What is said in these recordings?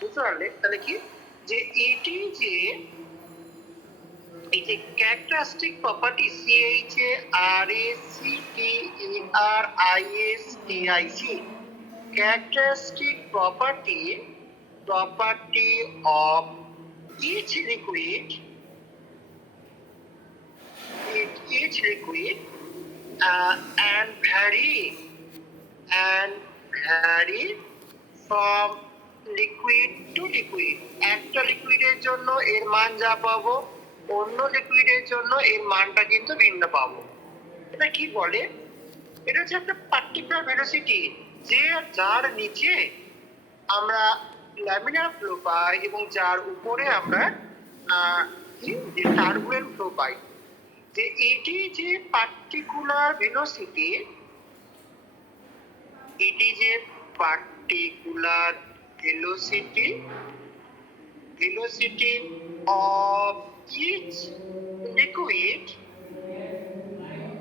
বুঝতে পারলে? তাহলে কি যে এটি যে এই যে characteristic property CHRACTERISTIC characteristic property of each liquid and vary from liquid to liquid. একটা লিকুইডের জন্য এর মান যা পাবো অন্য লিকুইডের জন্য এর মানটা কিন্তু ভিন্ন পাবো। এটা কি বলে? এটা হচ্ছে একটা পার্টিকুলার ভেলোসিটি যে যার নিচে আমরা ল্যামিনার ফ্লো পাই এবং যার উপরে আমরা টার্বুলেন্ট ফ্লো পাই। যে এটি যে particular velocity velocity of each liquid,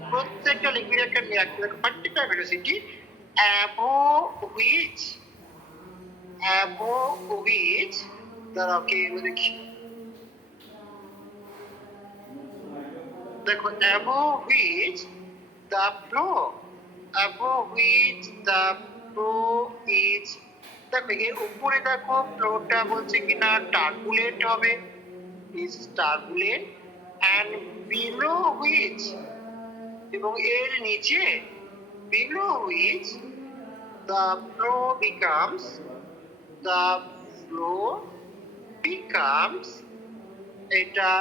প্রত্যেকটা লিকুইড একটা পার্টিকুলার ভেলোসিটি above which দাঁড়াও কে দেখি দেখো above which the flow is, দেখো এর উপরে দেখো ফ্লোটা বলছে কিনা টার্বুলেন্ট হবে, is turbulent, and below which এবং এর নিচে below which the flow becomes এটা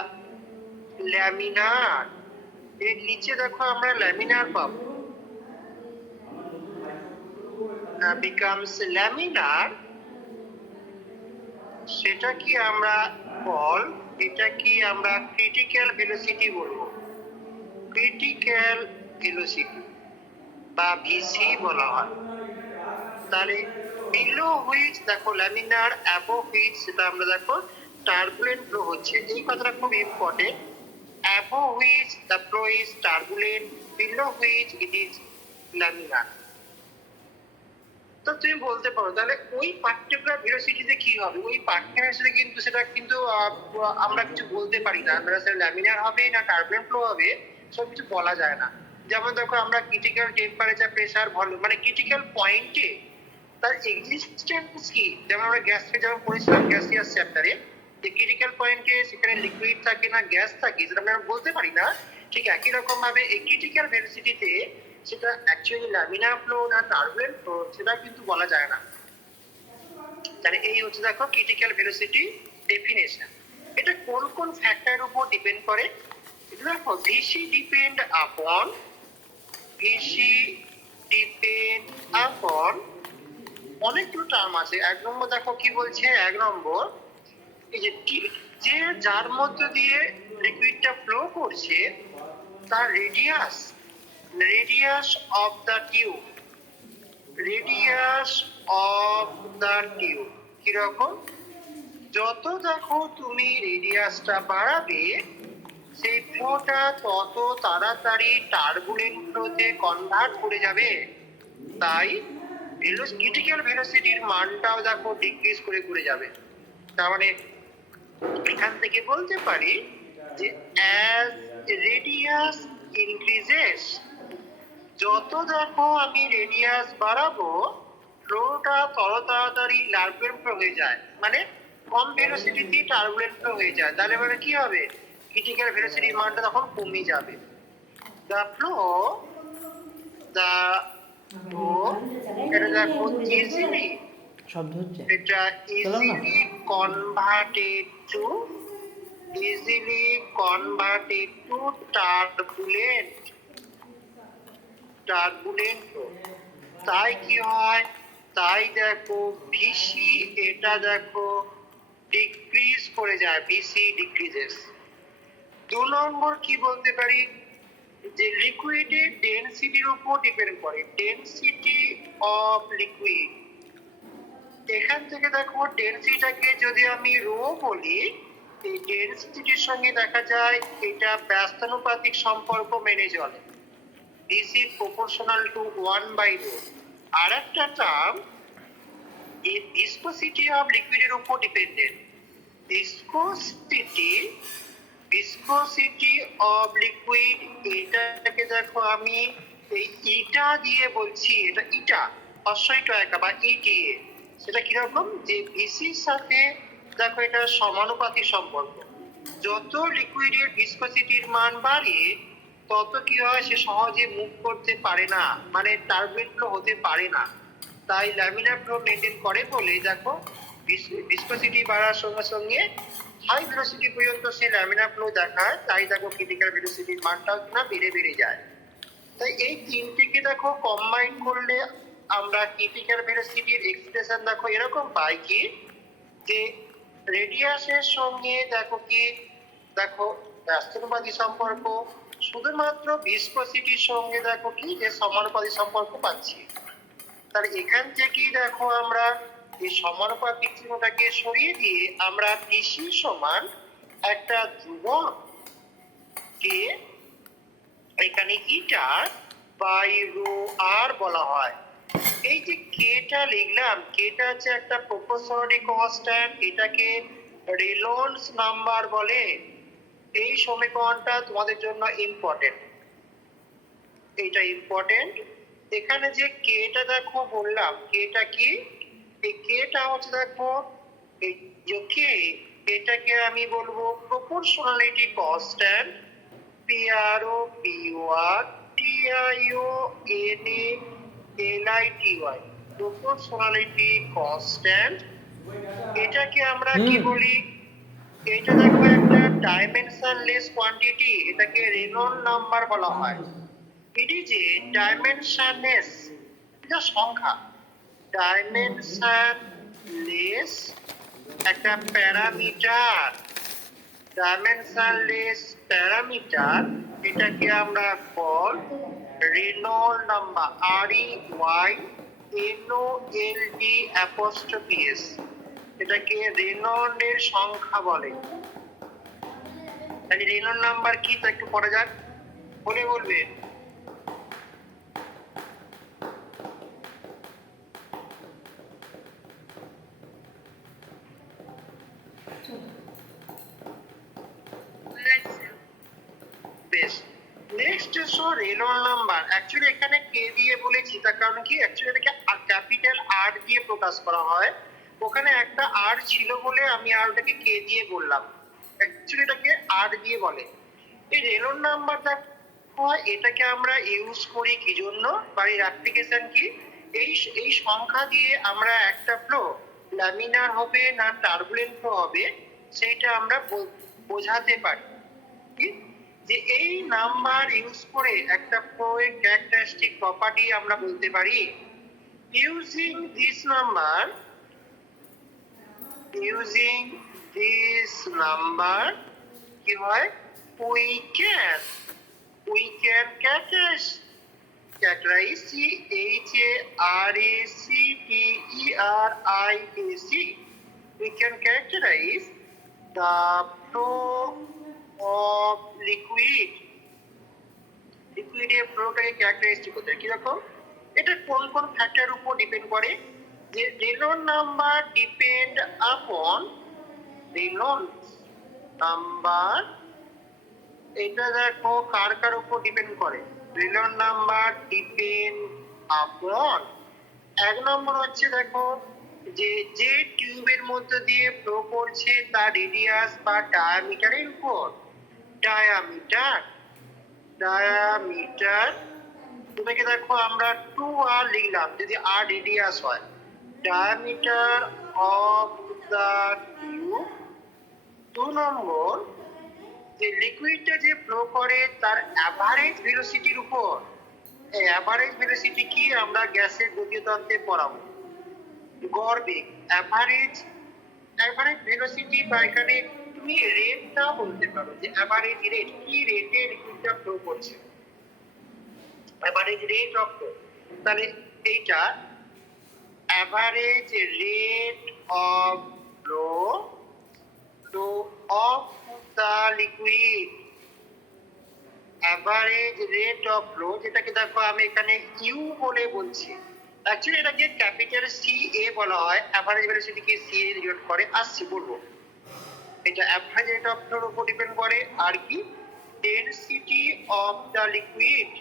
ল্যামিনার। এর নিচে দেখো আমরা ল্যামিনার পাবো, becomes laminar, সেটা কি আমরা এটা কি আমরা ক্রিটিক্যাল ভেলোসিটি বলবো, ক্রিটিক্যাল ভেলোসিটি বা ভিসি বলা হয়। তাহলে বিলো হুইচ দেখো ল্যামিনার, অ্যাবভ হুইচ সেটা আমরা দেখো টার্বুলেন্ট ফ্লো হচ্ছে। এই কথাটা খুব important. Above which the flow is turbulent, below which it is laminar. তো তুমি বলতে পারো তাহলে ওই পার্টিকুলার ভেলোসিটিতে কি হবে? ওই পার্টিকুলার কিন্তু সেটা কিন্তু আমরা কিছু বলতে পারি না, আমরা সেটা ল্যামিনার হবে না টার্বুলেন্ট ফ্লো হবে সব কিছু বলা যায় না। যেমন দেখো আমরা ক্রিটিক্যাল টেম্পারেচার, প্রেসার, ভলিউম মানে ক্রিটিক্যাল পয়েন্টে তার এক্সিস্টেন্স কি, যেমন আমরা গ্যাসকে যেমন পড়েছিলাম গ্যাসিয়াস চ্যাপ্টারে, যে ক্রিটিক্যাল পয়েন্টে সেখানে লিকুইড থাকে না গ্যাস থাকে সেটা আমরা বলতে পারি না। ঠিক একই রকম ভাবে এই ক্রিটিক্যাল ভেলোসিটিতে সেটা অ্যাকচুয়ালি ল্যামিনার ফ্লো না টার্বুলেন্ট ফ্লো সেটা কিন্তু বলা যায় না। তাহলে এই হচ্ছে দেখো ক্রিটিক্যাল ভেলোসিটি ডেফিনেশন। এটা কোন কোন ফ্যাক্টরের উপর ডিপেন্ড করে? এটা দেখো ভিসি ডিপেন্ড আপন অনেকগুলো টার্ম আছে। এক নম্বর দেখো কি বলছে, এক নম্বর এই যে যার মধ্য দিয়ে লিকুইডটা ফ্লো করছে তার রেডিয়াস অফ দ্য টিউব, কিরকম? যত দেখো তুমি রেডিয়াসটা বাড়াবে সেই ফ্লোটা তত তাড়াতাড়ি টার্বুলেন্ট ফ্লোতে কনভার্ট করে যাবে। তাই ক্রিটিক্যাল ভেলোসিটির মানটাও দেখো ডিক্রিজ করে যাবে। তার মানে এখান থেকে বলতে পারি যে অ্যাজ রেডিয়াস ইনক্রিজেস, যত দেখো আমি রেডিয়াস বাড়াবো ফ্লোটা তত তাড়াতাড়ি টার্বুলেন্ট ফ্লো হয়ে যায়, মানে কম ভেলোসিটিতে টার্বুলেন্ট ফ্লো হয়ে যায়। তাহলে মানে কি হবে? ক্রিটিক্যাল ভেলোসিটির মানটা তখন কমে যাবে। দ্য ফ্লো এটা দেখো ইজিলি এটা easily converted to turbulent flow. তাই কি হয়? তাই দেখো ভিসি এটা দেখো ডিক্রিজ করে যায়, ভিসি ডিক্রিজেস। 2 নম্বর কি বলতে পারি যে লিকুইডের ডেনসিটির উপর ডিপেন্ড করে, ডেনসিটি অফ লিকুইড। এখান থেকে দেখো ডেনসিটিটাকে যদি আমি রো বলি, এই ডেনসিটির সঙ্গে দেখা যায় এটা ব্যস্তানুপাতিক সম্পর্ক মেনে চলে, দিস ইজ প্রপোর্শনাল টু 1/ρ। আর একটা টার্ম এই ভিসকোসিটি অফ লিকুইডের উপর dependent. Viscosity viscosity of liquid, এটাকে দেখো আমি এই ইটা দিয়ে বলছি, এটা ইটা অশ্বইট একা বা ইটিএ। সেটা কিরকম, যে ভিসির সাথে দেখো এটা সমানুপাতিক সম্পর্ক। যত লিকুইডের ভিসকোসিটির মান বাড়ে তত কি হয়, সে সহজে মুভ করতে পারে না, মানে টার্বুলেন্ট হতে পারে না। তাই ল্যামিনার ফ্লো মেনটেন করে বলে দেখো ভিসকোসিটি বাড়ার সঙ্গে সঙ্গে হাই ভেলোসিটি পর্যন্ত সে ল্যামিনার ফ্লো দেখায়। তাই দেখো ক্রিটিক্যাল ভেলোসিটির মানটাও না বেড়ে যায়। তাই এই তিনটিকে দেখো কম্বাইন করলে আমরা ক্রিটিক্যাল ভেলোসিটির এক্সপ্রেশন দেখো এরকম পাই কি, যে রেডিয়াসের সঙ্গে দেখো কি, দেখো ব্যস্তানুপাতিক সম্পর্ক, শুধুমাত্র ভিসকোসিটির সঙ্গে দেখো কি যে সমানুপাতিক সম্পর্ক পাচ্ছি। তাহলে এখান থেকেই দেখো আমরা এই সমানুপাতিক চিহ্নটাকে সরিয়ে দিয়ে আমরা পিসি সমান একটা ধ্রুবক কে এখানে ইটা বাই রো আর বলা হয়। এই যে কেটা লিখলাম, কেটা হচ্ছে একটা প্রপোর্শনালিটি কনস্ট্যান্ট, এটাকে রেনল্ডস নাম্বার বলে। এই সমীকরণটা তোমাদের জন্য ইম্পর্টেন্ট, এইটা ইম্পর্টেন্ট। এখানে যে কেটা দেখো বললাম, কেটা কি, এই কেটা হচ্ছে দেখো এই যে কে, এটাকে আমি বলবো proportionality constant, P R O P O R T I O N A L I T Y, proportionality constant. এটাকে আমরা কি বলি, এটা দেখো একটা ডাইমেনশনলেস কোয়ান্টিটি, এটাকে রেনল্ড নাম্বার বলা হয়। এটি যে ডাইমেনশনলেস, এটা সংখ্যা, ডাইমেনশনলেস একটা প্যারামিটার, ডাইমেনশনলেস প্যারামিটার, এটাকে আমরা কল রেনল্ড নাম্বার, REYNOLD', এটাকে রেনল্ডের সংখ্যা বলে। তাহলে রেনল্ড নাম্বার কি তা একটু পড়া যাক, বলবে। বেশ, নেক্সট এসো রেনল্ড নাম্বার। অ্যাকচুয়ালি এখানে কে দিয়ে বলেছি, তার কারণ কি, অ্যাকচুয়ালি এটাকে ক্যাপিটাল আর দিয়ে প্রকাশ করা হয়। ওখানে একটা আর ছিল বলে আমি আর ওটাকে কে দিয়ে বললাম, অ্যাকচুয়ালি এটাকে আর দিয়ে বলে। এই রেনল্ড নাম্বারটা হয়, এটাকে আমরা ইউজ করি কি জন্য, বা এর অ্যাপ্লিকেশন কি, এই সংখ্যা দিয়ে আমরা একটা ফ্লো ল্যামিনার হবে না টার্বুলেন্ট ফ্লো হবে সেইটা আমরা বোঝাতে পারি। যে এই নাম্বার ইউজ করে একটা ফ্লোয়ের ক্যারেক্টারিস্টিক প্রপার্টি আমরা বলতে পারি। ইউজিং দিস নাম্বার কি হয়, we can characterize we can characterize the flow of লিকুইডের ফ্লোটাকে ক্যারেক্টারিস্টিক হতে কিরকম, এটা কোন কোন ফ্যাক্টরের উপর ডিপেন্ড করে, যে রেনল্ড নাম্বার ডিপেন্ড আপন রেনল্ড নাম্বার, এটা দেখো কার কার উপর ডিপেন্ড করে, রেনল্ড নাম্বার ডিপেন্ড আপন, এক নম্বর হচ্ছে দেখো যে যে টিউবের মধ্যে দিয়ে ফ্লো করছে তার রেডিয়াস বা ডায়ামিটারের উপর। ডায়ামিটার তোমাকে দেখো আমরা 2r লিখলাম যদি r রেডিয়াস হয়, ডায়ামিটার অফ দা টিউব। 2 নম্বর যে লিকুইডটা যে ফ্লো করে তার অ্যাভারেজ ভেলোসিটির উপর। এই অ্যাভারেজ ভেলোসিটি কি আমরা গ্যাসের গতিতন্ত্রে পড়াবো, গড় বেগ, অ্যাভারেজ ভেলোসিটি, বা এখানে তুমি রেটটা বলতে পারো যে অ্যাভারেজ রেট, কি রেটে লিকুইডটা ফ্লো করছে, অ্যাভারেজ রেট অফ ফ্লো। তাহলে এইটা average rate of flow of the liquid, average rate of flow, যেটাকে দেখো আমি এখানে ইউ বলে বলছি। অ্যাকচুয়ালি এটাকে ক্যাপিটাল CA বলা হয়, অ্যাভারেজ ভেলোসিটিকে CA ডিনোট করে। আসছি বলবো, এটা অ্যাভারেজ রেট অফ ফ্লোর উপর ডিপেন্ড করে। আর কি, density of the liquid,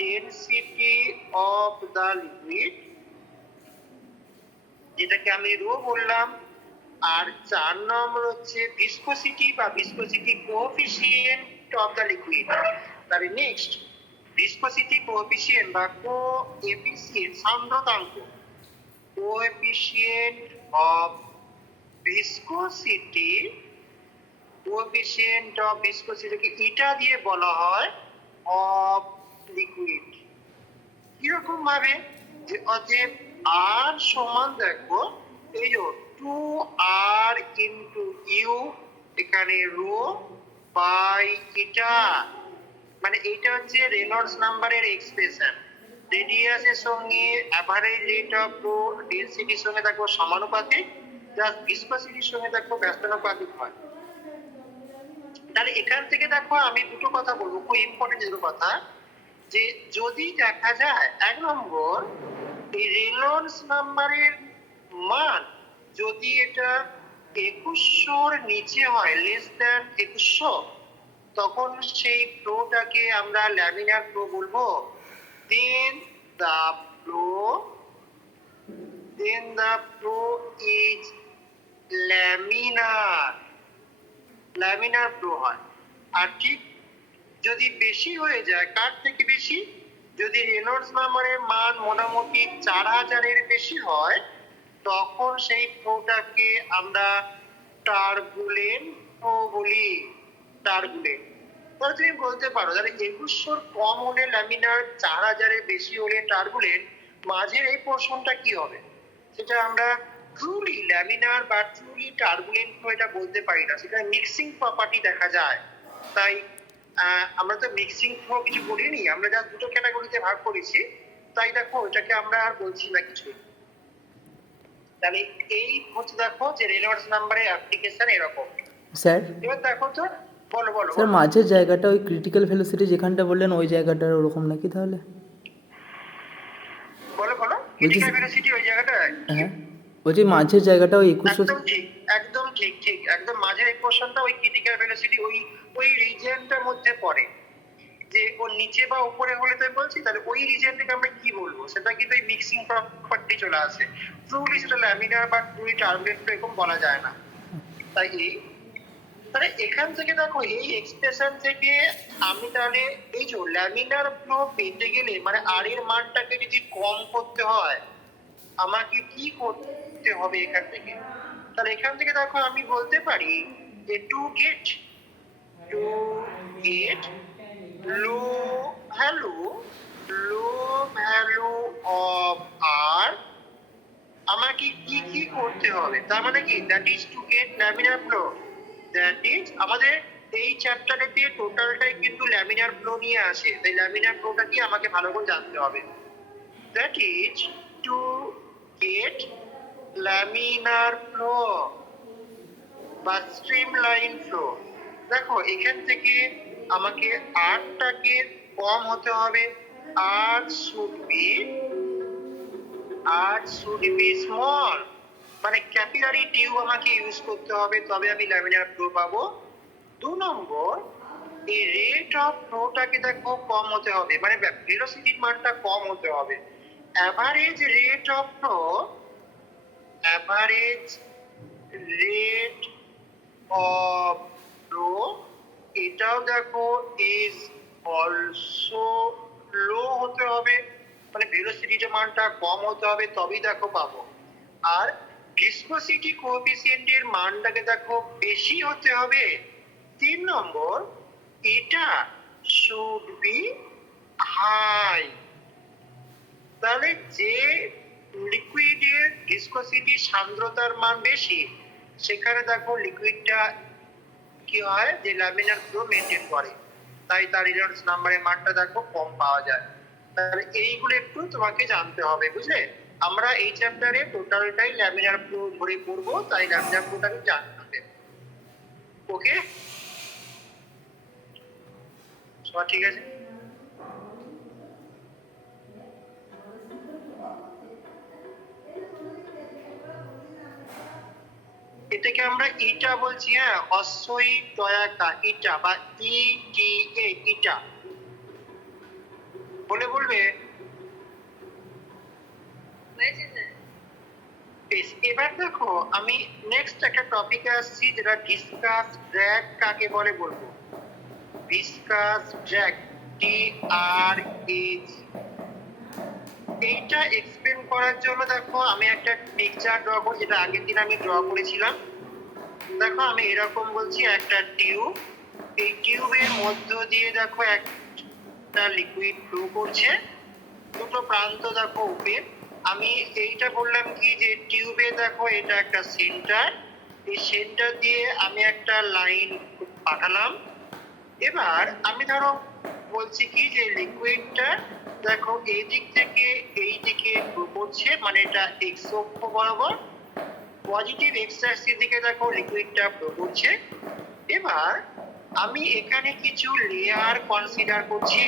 density of the liquid, যেটাকে আমি রো বললাম। আর 4 নম্বর হচ্ছে ভিসকোসিটি বা viscosity coefficient of the liquid. তাহলে নেক্সট, ভিসকোসিটি কোএফিসিয়েন্ট বা কোএফিসিয়েন্ট, সান্দ্রতাঙ্ক, coefficient of viscosity, coefficient of ভিসকোসিটিকে এটা দিয়ে বলা হয় অফ লিকুইড। কিরকম ভাবে, যে অতএব আর সমান দেখো এই যে 2r ইন্টু ইউ, এখানে রো বাই ইটা, মানে এটা হচ্ছে রেনল্ডস নাম্বারের এক্সপ্রেশন। রেডিয়াসের সঙ্গে অ্যাভারেজ রেট অফ ফ্লো ডেনসিটির সঙ্গে দেখো সমানুপাতিক, জাস্ট ভিসকোসিটির সঙ্গে দেখো ব্যস্তানুপাতিক হয়। তাহলে এখান থেকে দেখো আমি দুটো কথা বলবো, খুব ইম্পর্টেন্ট দুটো কথা, যে যদি দেখা যায় 1 নম্বর, এই রেনল্ডস নাম্বারের মান যদি এটা 2100-র নিচে হয়, লেস দ্যান 2100, তখন সেই ফ্লোটাকে আমরা ল্যামিনার ফ্লো বলবো। Then the flow is laminar, laminar flow হয়। আর ঠিক যদি বেশি হয়ে যায়, কার থেকে বেশি, যদি রেনল্ডস নাম্বারের মান মোটামুটি 4000-এর বেশি হয়, তখন সেই ফ্লোটাকে আমরা টার্বুলেন্ট ফ্লো বলি, টার্বুলেন্ট। তাহলে তুমি বলতে পারো, তাহলে 2100-র কম হলে ল্যামিনার, 4000-এর বেশি হলে টার্বুলেন্ট, মাঝের এই পোর্শনটা কি হবে, সেটা আমরা ট্রুলি ল্যামিনার বা ট্রুলি টার্বুলেন্ট ফ্লো এটা বলতে পারি না, সেটা মিক্সিং প্রপার্টি দেখা যায়। তাই আমরা তো মিক্সিং ফ্লো কিছু করিনি, আমরা যা দুটো ক্যাটাগরিতে ভাগ করেছি, তাই দেখো এটাকে আমরা আর বলছি না কিছু। তাহলে এই হচ্ছে দেখো যে রেনল্ডস নাম্বারের অ্যাপ্লিকেশন এরকম। স্যার, এবার দেখো তো, বলো বলো স্যার মাঝের জায়গাটা ওই ক্রিটিক্যাল ভেলোসিটি যেখানটা বললেন ওই জায়গাটার ওরকম নাকি তাহলে? বলো বলো, ক্রিটিক্যাল ভেলোসিটি ওই জায়গাটায়? হ্যাঁ, বলছি মাঝের জায়গাটা ওই 2100। একদম ঠিক, একদম ঠিক ঠিক, একদম মাঝের এই পোর্শনটা ওই ক্রিটিক্যাল ভেলোসিটি, ওই রিজিয়নটার মধ্যে পড়ে। যে ওর নিচে বা উপরে হলে তো বলছি, তাহলে ওই রিজিয়নটাকে আমরা কি বলবো, সেটা কিন্তু এই মিক্সিং প্রপার্টি চলে আসে। ট্রুলি সেটা ল্যামিনার বা ট্রুলি টার্বুলেন্ট এরকম বলা যায় না। তাই তাহলে এখান থেকে দেখো এই এক্সপ্রেশন থেকে আমি তাহলে এই যে ল্যামিনার ফ্লো পেতে গেলে, মানে আর এর মানটাকে যদি কম করতে হয়, আমাকে কি করতে হবে এখান থেকে? তাহলে এখান থেকে দেখো আমি বলতে পারি যে to get low value of R, আমাকে কি কি করতে হবে, তার মানে কি, that is to get laminar flow. That is আমাদের এই চ্যাপ্টারে দিয়ে টোটালটাই কিন্তু ল্যামিনার ফ্লো নিয়ে আসে, তাই ল্যামিনার ফ্লোটা কি আমাকে ভালো করে জানতে হবে। That is to get laminar flow বা স্ট্রিমলাইন ফ্লো। দেখো এখান থেকে আমাকে আরটাকে কম হতে হবে, আর শুড বি স্মল, মানে ক্যাপিলারি টিউব আমাকে ইউজ করতে হবে, তবে আমি ল্যামিনার ফ্লো পাবো। 2 নম্বর, এই রেট অফ ফ্লোটাকে দেখো কম হতে হবে, মানে ভেলোসিটির মানটা কম হতে হবে। Average rate of flow, average rate of flow, এটাও দেখো ইজ অলসো লো হতে হবে, মানে ভেলোসিটির মানটা কম হতে হবে, তবেই দেখো পাবো। আর ভিসকোসিটি কোএফিসিয়েন্টের মানটাকে দেখো বেশি হতে হবে। 3 নম্বর, এটা শুড বি হাই। তাহলে যে লিকুইডের ভিসকোসিটি, সান্দ্রতার মান বেশি, সেখানে দেখো লিকুইডটা কি হয়, যে ল্যামিনার ফ্লো মেনটেন করে, তাই তার রেনল্ডস নাম্বারের মানটা দেখো কম পাওয়া যায়। তাহলে এইগুলো একটু তোমাকে জানতে হবে, বুঝলে? আমরা এই চ্যাপ্টারে টোটালটাই ল্যামিনার ফ্লো ধরে পড়বো, তাই ল্যামিনার ফ্লোটাকে জানতে। ওকে, সব ঠিক আছে। এটাকে আমরা ইটা বলছি, হ্যাঁ, অশ্বই টয়াকা ইটা বা ই টি এ ইটা বলে বলবে। বেশ, এবার দেখো আমি নেক্সট একটা টপিকে আসছি, যেটা ডিসকাস ড্র্যাগ কাকে বলে বলবো। ডিসকাস ড্র্যাগ, টি আর এইচ। এইটা এক্সপ্লেন করার জন্য দেখো আমি একটা পিকচার ড্র করব, যেটা আগের দিন আমি ড্র করেছিলাম। দেখো আমি এরকম বলছি, একটা টিউব, এই টিউবের মধ্য দিয়ে দেখো একটা লিকুইড ফ্লো করছে, দুটো প্রান্ত দেখো ওপেন। আমি এইটা বললাম কি, যে টিউবে দেখো এটা একটা সেন্টার, এই সেন্টার দিয়ে আমি একটা লাইন পাঠালাম। এবার আমি ধরো বলছি কি, যে লিকুইডটা দেখো এই দিক থেকে এই দিকে ফ্লো করছে, মানে এটা এক্স অক্ষ বরাবর, পজিটিভ এক্স অ্যাক্সিস দিকে দেখো লিকুইডটা ফ্লো করছে। এবার আমি এখানে কিছু লেয়ার কনসিডার করছি।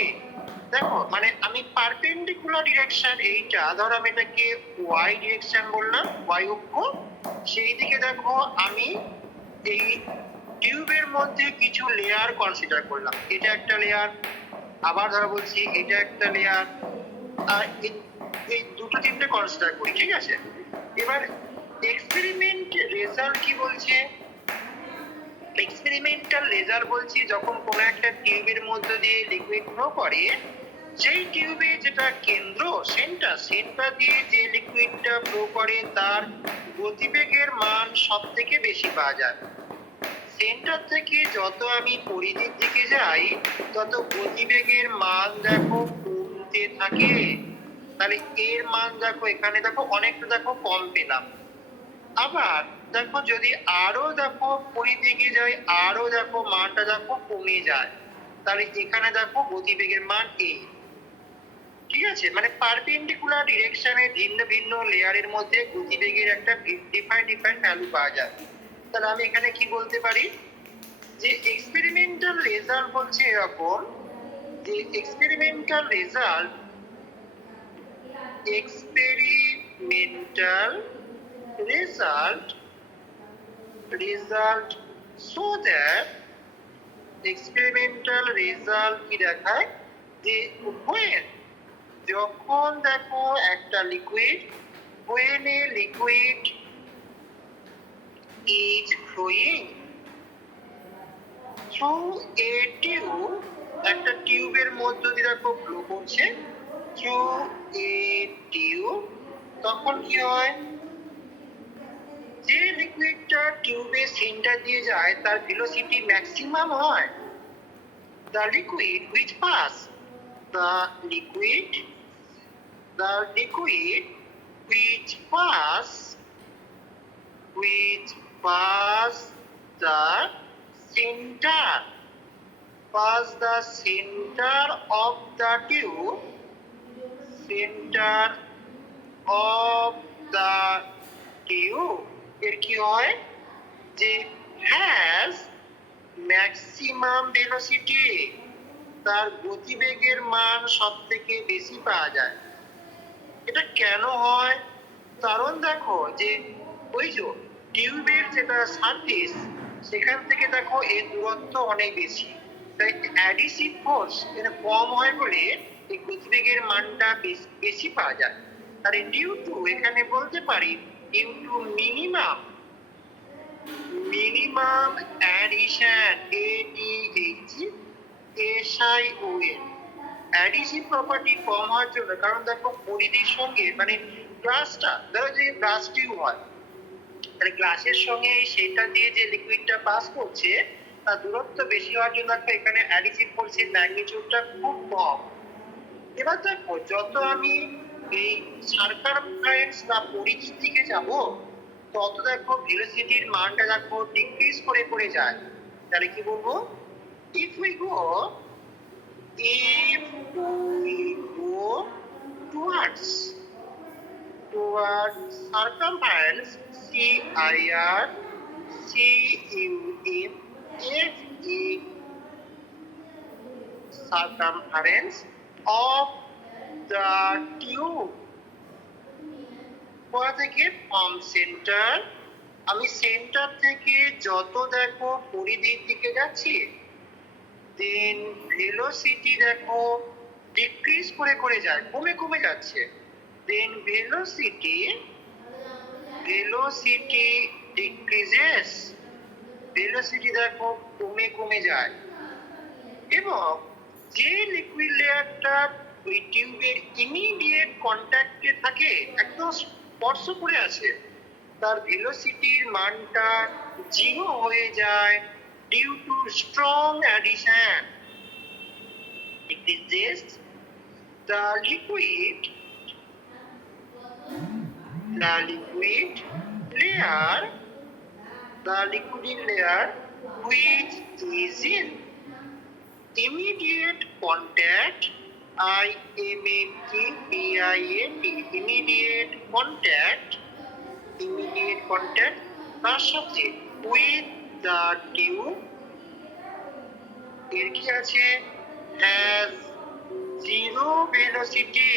দেখো মানে আমি পারপেন্ডিকুলার ডিরেকশন, এইটা ধরো আমি এটাকে ওয়াই ডিরেকশন বললাম, ওয়াই অক্ষ, সেই দিকে দেখো আমি এই টিউবের মধ্যে কিছু লেয়ার কনসিডার করলাম। এটা একটা লেয়ার, আবার ধরো বলছি এটা একটা লেয়ার, আর এই দুটো তিনটে কনসিডার করি, ঠিক আছে। এবার এক্সপেরিমেন্ট রেজাল্ট কি বলছে, এক্সপেরিমেন্টাল রেজাল্ট বলছি, যখন কোনো একটা টিউবের মধ্যে দিয়ে লিকুইড ফ্লো করে, সেই টিউবে যেটা কেন্দ্র সেন্টার দিয়ে যে লিকুইডটা ফ্লো করে তার গতিবেগের মান সব থেকে বেশি পাওয়া যায়। সেন্টার থেকে যত আমি পরিধির দিকে যাই, তত গতিবেগের মান দেখো কমতে থাকে। তাহলে এর মান দেখো এখানে দেখো অনেকটা দেখো কম পেলাম। আবার দেখো যদি আরো দেখো পরিধিকে যাই, আরো দেখো মানটা দেখো কমে যায়, তাহলে এখানে দেখো গতিবেগের মান এই, ঠিক আছে। মানে পারপেন্ডিকুলার ডিরেকশনে ভিন্ন ভিন্ন লেয়ারের মধ্যে গতিবেগের একটা ডিফারেন্ট ভ্যালু পাওয়া যায়। তাহলে আমি এখানে কি বলতে পারি, যে এক্সপেরিমেন্টাল রেজাল্ট বলছে এরকম, যে experimental result so that experimental result কি দেখায়, যে when, যখন দেখো একটা liquid, when a liquid is flowing through a tube, একটা টিউবের মধ্য দিয়ে দেখো ফ্লো করছে through a tube, তখন কি হয়, যে লিকুইডটা টিউবের সেন্টার দিয়ে যায় তার ভেলোসিটি ম্যাক্সিমাম হয়। The liquid which pass the liquid which pass the center of the tube, এর কি হয়, যে হ্যাজ ম্যাক্সিমাম ভেলোসিটি, তার গতিবেগের মান সব থেকে বেশি পাওয়া যায়। এটা কেন হয়, কারণ দেখো যে ওই যে টিউবের যেটা সারফেস, সেখান থেকে দেখো এর দূরত্ব অনেক বেশি, তাই অ্যাডিসিভ ফোর্স এটা কম হয় বলে এই গতিবেগের মানটা বেশি পাওয়া যায়। তাহলে ডিউ টু, এখানে বলতে পারি due to minimum adhesion, ADHSION, adhesive property কম হওয়ার জন্য, কারণ দেখো পরিধির সঙ্গে মানে গ্লাসটা, ধরো যে গ্লাস টিউব হয়, তাহলে গ্লাসের সঙ্গে সেটা দিয়ে যে লিকুইডটা পাস করছে তার দূরত্ব বেশি হওয়ার জন্য দেখো এখানে অ্যাডিসিভ ফোর্সের ম্যাগনিটিউডটা খুব কম। এবার দেখো যত আমি এই সার্কামফারেন্স বা পরিধির দিকে যাব, তত দেখো ভেলোসিটির মানটা দেখো ডিক্রিজ করে করে যায়। তাহলে কি বলবো, if we go towards circumference, circumference of the tube, কোথা থেকে, from center আমি সেন্টার থেকে যত দেখো পরিধির দিকে যাচ্ছি, দেন ভেলোসিটি দেখো ডিক্রিজ করে করে যায়, কমে কমে যাচ্ছে। দেন ভেলোসিটি ডিক্রিজেস, ভেলোসিটি দেখো কমে কমে যায়। এবং যে লিকুইড লেয়ারটা ওই টিউবের ইমিডিয়েট কন্ট্যাক্টে থাকে, একদম স্পর্শ করে আছে, তার ভেলোসিটির মানটা 0 হয়ে যায় due to strong addition. Decreases the liquid layer, the liquid layer which is in immediate contact, immediate contact তার সাথে with the tube, এর কি আছে, has জিরো ভেলোসিটি,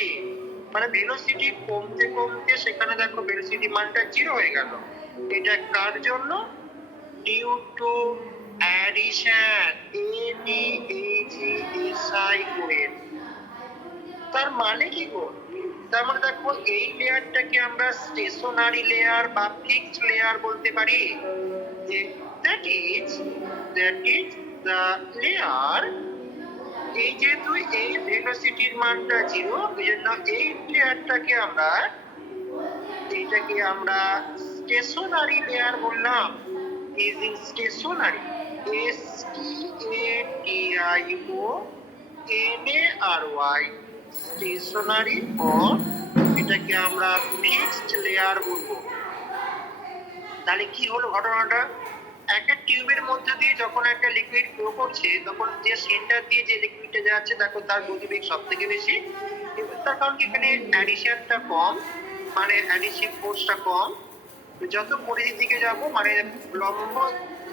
মানে ভেলোসিটি কমতে কমতে সেখানে দেখো ভেলোসিটি মানটা 0 হয়ে গেল। এটা কার জন্য? ডিউ টু অ্যাডিশন, ADHSI করে। তার মানে কি গো? তার মানে দেখো এই লেয়ারটাকে আমরা স্টেশনারি লেয়ার বা ফিক্সড লেয়ার বলতে পারি। যে দ্যাট ইজ দ্য লেয়ার, এই যেহেতু এই ভেলোসিটির মানটা 0, এই জন্য এই লেয়ারটাকে আমরা স্টেশনারি লেয়ার বললাম। Is in stationary, STATIONARY, stationary, or এটাকে আমরা ফিক্সড লেয়ার বলবো। তাহলে কি হলো ঘটনাটা? একটা টিউবের মধ্যে দিয়ে যখন একটা লিকুইড ফ্লো করছে, তখন যে সেন্টার দিয়ে যে লিকুইডটা যাচ্ছে দেখো তার গতিবেগ সব থেকে বেশি। তার কারণ কি এখানে অ্যাডিশনটা কম, মানে অ্যাডিশিভ ফোর্সটা কম। যত পরিধির দিকে যাব, মানে লম্ব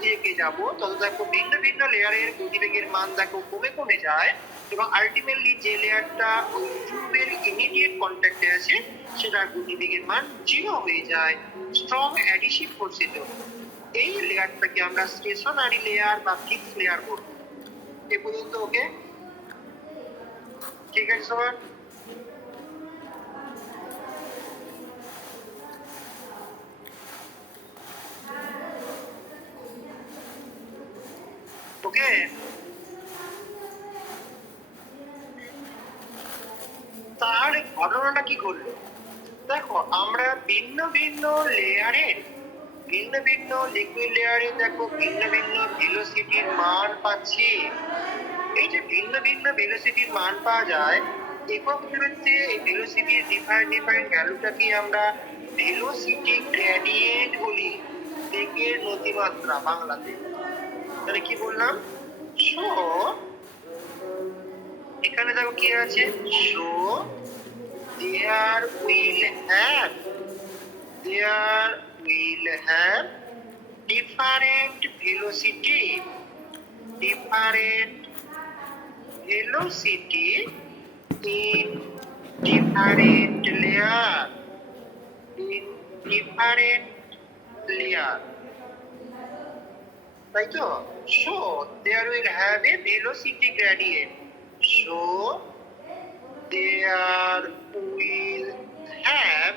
দিকে যাব, তত দেখো ভিন্ন ভিন্ন লেয়ারের গতিবেগের মান দেখো কমে কমে যায়। এবং আলটিমেটলি যে লেয়ারটা ওই টিউবের ইমিডিয়েট কন্ট্যাক্টে আছে, সেটার গতিবেগের মান 0 হয়ে যায় স্ট্রং অ্যাডিশিভ ফোর্সের জন্য। এই লেয়ারটাকে আমরা স্টেশনারি লেয়ার বা ফিক্সড লেয়ার বলবো। এ পর্যন্ত ওকে? ঠিক আছে সবার? ওকে, তার ঘটনাটা কি করলো? দেখো আমরা ভিন্ন ভিন্ন লিকুইড লেয়ারে দেখো ভিন্ন ভিন্ন ভেলোসিটির মান পাচ্ছি। এই যে ভিন্ন ভিন্ন ভেলোসিটির মান পাওয়া যায়, একক দূরত্বে এই ভেলোসিটির ডিফারেন্ট ভ্যালুটাকে আমরা ভেলোসিটি গ্রেডিয়েন্ট বলি, বেগের নতিমাত্রা বাংলাতে। তাহলে কি বললাম? সো এখানে দেখো কি আছে, so there will have different velocity in different layer, তাই তো? So there will have a velocity gradient, so there will have,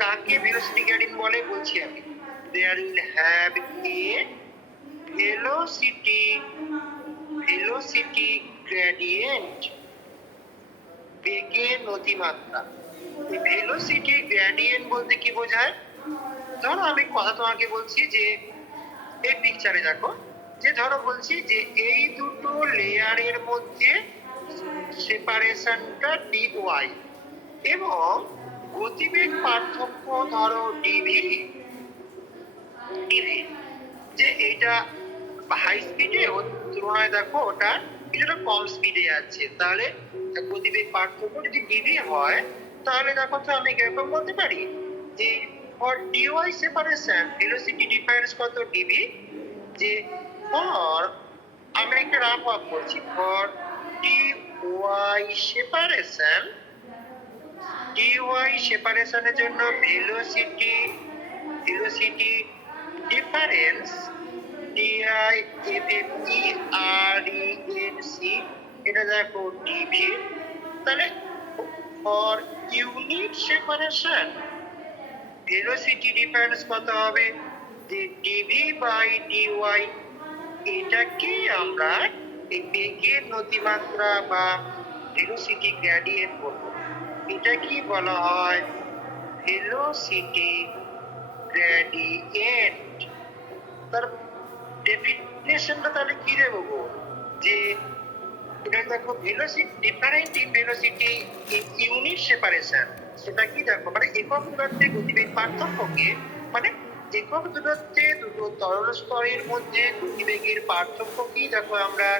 কাকে ভেলোসিটি গ্রেডিয়েন্ট বলে বলছি আমি। there will have a velocity gradient, বেগের নতিমাত্রা। এই ভেলোসিটি গ্রেডিয়েন্ট বলতে কি বোঝায়? ধরো আমি কথা তোমাকে বলছি যে এই পিকচারে দেখো, যে ধরো বলছি যে এই দুটো লেয়ারের মধ্যে সেপারেশনটা dy এবং গতিবেগ পার্থক্য ধরো ডিভি, যে এটা হাই স্পিডে ওর তুলনায় দেখো ওটা কিছুটা কম স্পিডে যাচ্ছে, তাহলে গতিবেগ পার্থক্য যদি ডিভি হয়, তাহলে দেখো তো আমি কিরকম বলতে পারি যে for DY separation velocity difference কত ডিভি, যে ফর, আমরা একটা রাফ অফ বলছি, ফর ডিওয়াই সেপারেশনের জন্য ভেলোসিটি ডিফারেন্স, ডিআইএফএফইআরইএনসি, এটা দেখো ডিভি। তাহলে for unit separation velocity difference কত হবে? যে ডিভি বাই ডিওয়াই, এটাকে আমরা এই বেগের নতিমাত্রা বা ভেলোসিটি গ্রেডিয়েন্ট বলবো। এটা কি বলা হয়? Velocity gradient. তার ডেফিনেশনটা তাহলে কি দেবো গো? যে এটা দেখো velocity different in velocity in unit separation, সেটা কি দেখো মানে একক দূরত্বে গতিবেগ পার্থক্যকে, মানে একক দূরত্বে দুটো তরল স্তরের মধ্যে গতিবেগের পার্থক্য কি দেখো আমরা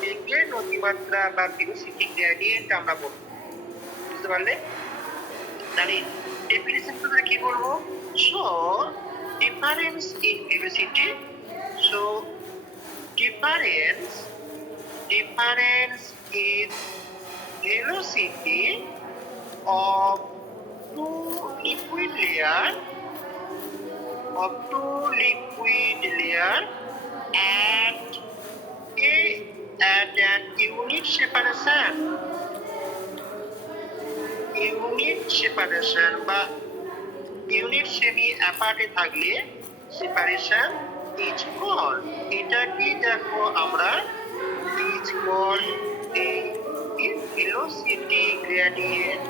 বেগের নতিমাত্রা বা ভেলোসিটি গ্রেডিয়েন্ট আমরা বলবো। বুঝতে পারলে? তাহলে ডেফিনেশনটা কি বলবো? So difference in velocity, so difference in velocity of two liquid layer at an unit separation বা ইউনিট সেমি অ্যাপার্টে থাকলে সেপারেশন ইজ কল্ড, এটা কি দেখো আমরা ইজ কল্ড এই ভেলোসিটি গ্রেডিয়েন্ট।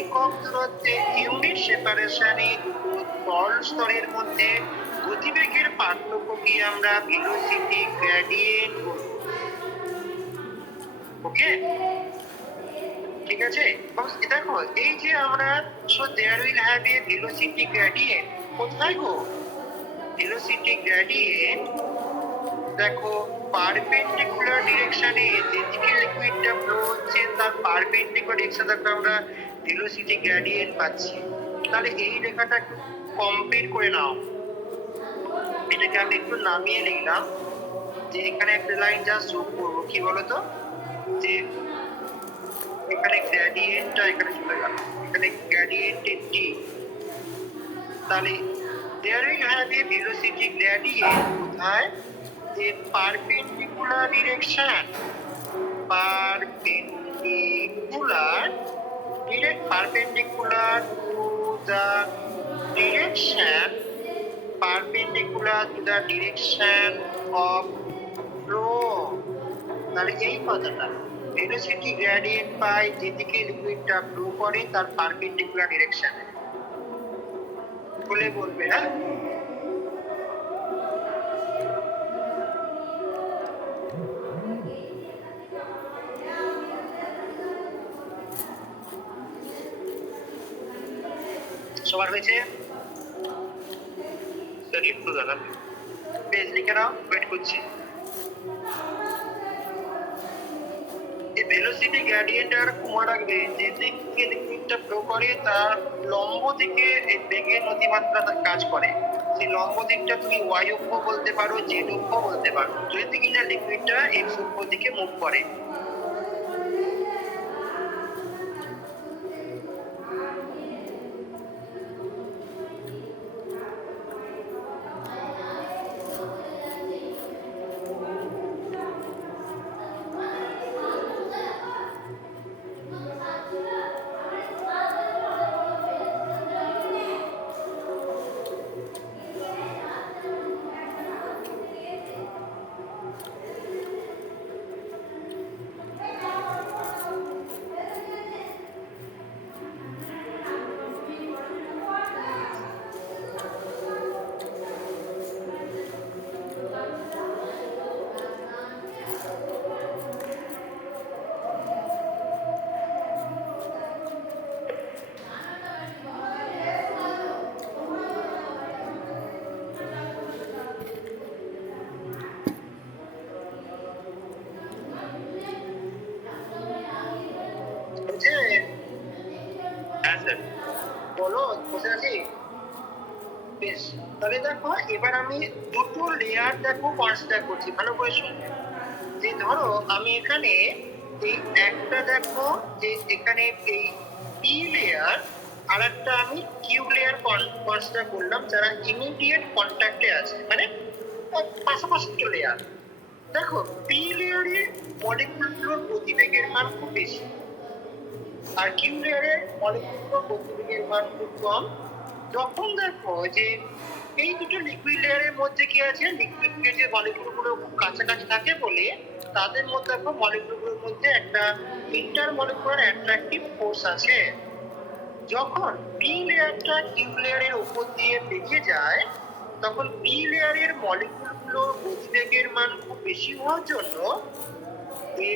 একক দূরত্বে ইউনিট সেপারেশনে দুটো তল স্তরের মধ্যে গতিবেগের পার্থক্যকে আমরা ভেলোসিটি গ্রেডিয়েন্ট বলবো। ওকে, ঠিক আছে? দেখো এই যে আমরা so there will have a velocity gradient, কোথায় গো? ভেলোসিটি গ্রেডিয়েন্ট দেখো পারপেন্ডিকুলার ডিরেকশনে, যেদিকে লিকুইডটা ফ্লো হচ্ছে তার পারপেন্ডিকুলার ডিরেকশন দেখো আমরা ভেলোসিটি গ্রেডিয়েন্ট পাচ্ছি। তাহলে এই লেখাটা একটু কমপ্লিট করে নাও। এটাকে আমি একটু নামিয়ে লিখলাম, যে এখানে একটা লাইন জাস্ট যোগ করবো। কি বলতো? যে এখানে গ্রেডিয়েন্টটা এখানে চলে গেল, এখানে গ্রেডিয়েন্টের টি। তাহলে there will have a velocity gradient কোথায়? যে perpendicular direction, perpendicular to the direction of flow। তাহলে এই কথাটা ভেলোসিটি গ্রেডিয়েন্ট পাই যেদিকে লিকুইডটা ফ্লো করে তার পারপেন্ডিকুলার ডিরেকশনে। বলে বলবে, হ্যাঁ? সবার হয়েছে? একটু দাদা পেজ লিখে নাও, ওয়েট করছি। এই ভেলোসিটি গ্রেডিয়েন্ট আর মনে রাখবে যেদিকে লিকুইডটা ফ্লো করে তার লম্ব দিকে এই বেগের নতিমাত্রা কাজ করে। সেই লম্ব দিকটা তুমি ওয়াই অক্ষ বলতে পারো, জেড অক্ষ বলতে পারো, যদি কিনা লিকুইডটা এক্স অক্ষ দিকে মুভ করে। বলো, বসে আছি? বেশ, তাহলে দেখো এবার আমি দুটো লেয়ার দেখো কনসিডার করছি, ভালো করে শুনবে। যে ধরো আমি এখানে এই একটা দেখো যে এখানে এই পি লেয়ার আর একটা আমি কিউ লেয়ার কনসিডার করলাম যারা ইমিডিয়েট কন্ট্যাক্টে আছে, মানে পাশাপাশি লেয়ার। দেখো পি লেয়ারে মলিকিউলগুলোর গতিবেগের মান খুব বেশি, আর কিউ লেয়ারে মলিকিউলগুলোর গতিবেগের মান খুব কম। যখন দেখো যে এই দুটো লিকুইড লেয়ারের মধ্যে কি আছে, লিকুইডের যে মলিকিউলগুলো খুব কাছাকাছি থাকে বলে তাদের মধ্যে দেখো মলিকিউলগুলোর মধ্যে একটা ইন্টার মলিকুলার অ্যাট্রাকটিভ ফোর্স আছে। যখন পি লেয়ারটা কিউ লেয়ারের উপর দিয়ে বেরিয়ে যায় তখন পি লেয়ারের মলিকিউলগুলোর গতিবেগের মান খুব বেশি হওয়ার জন্য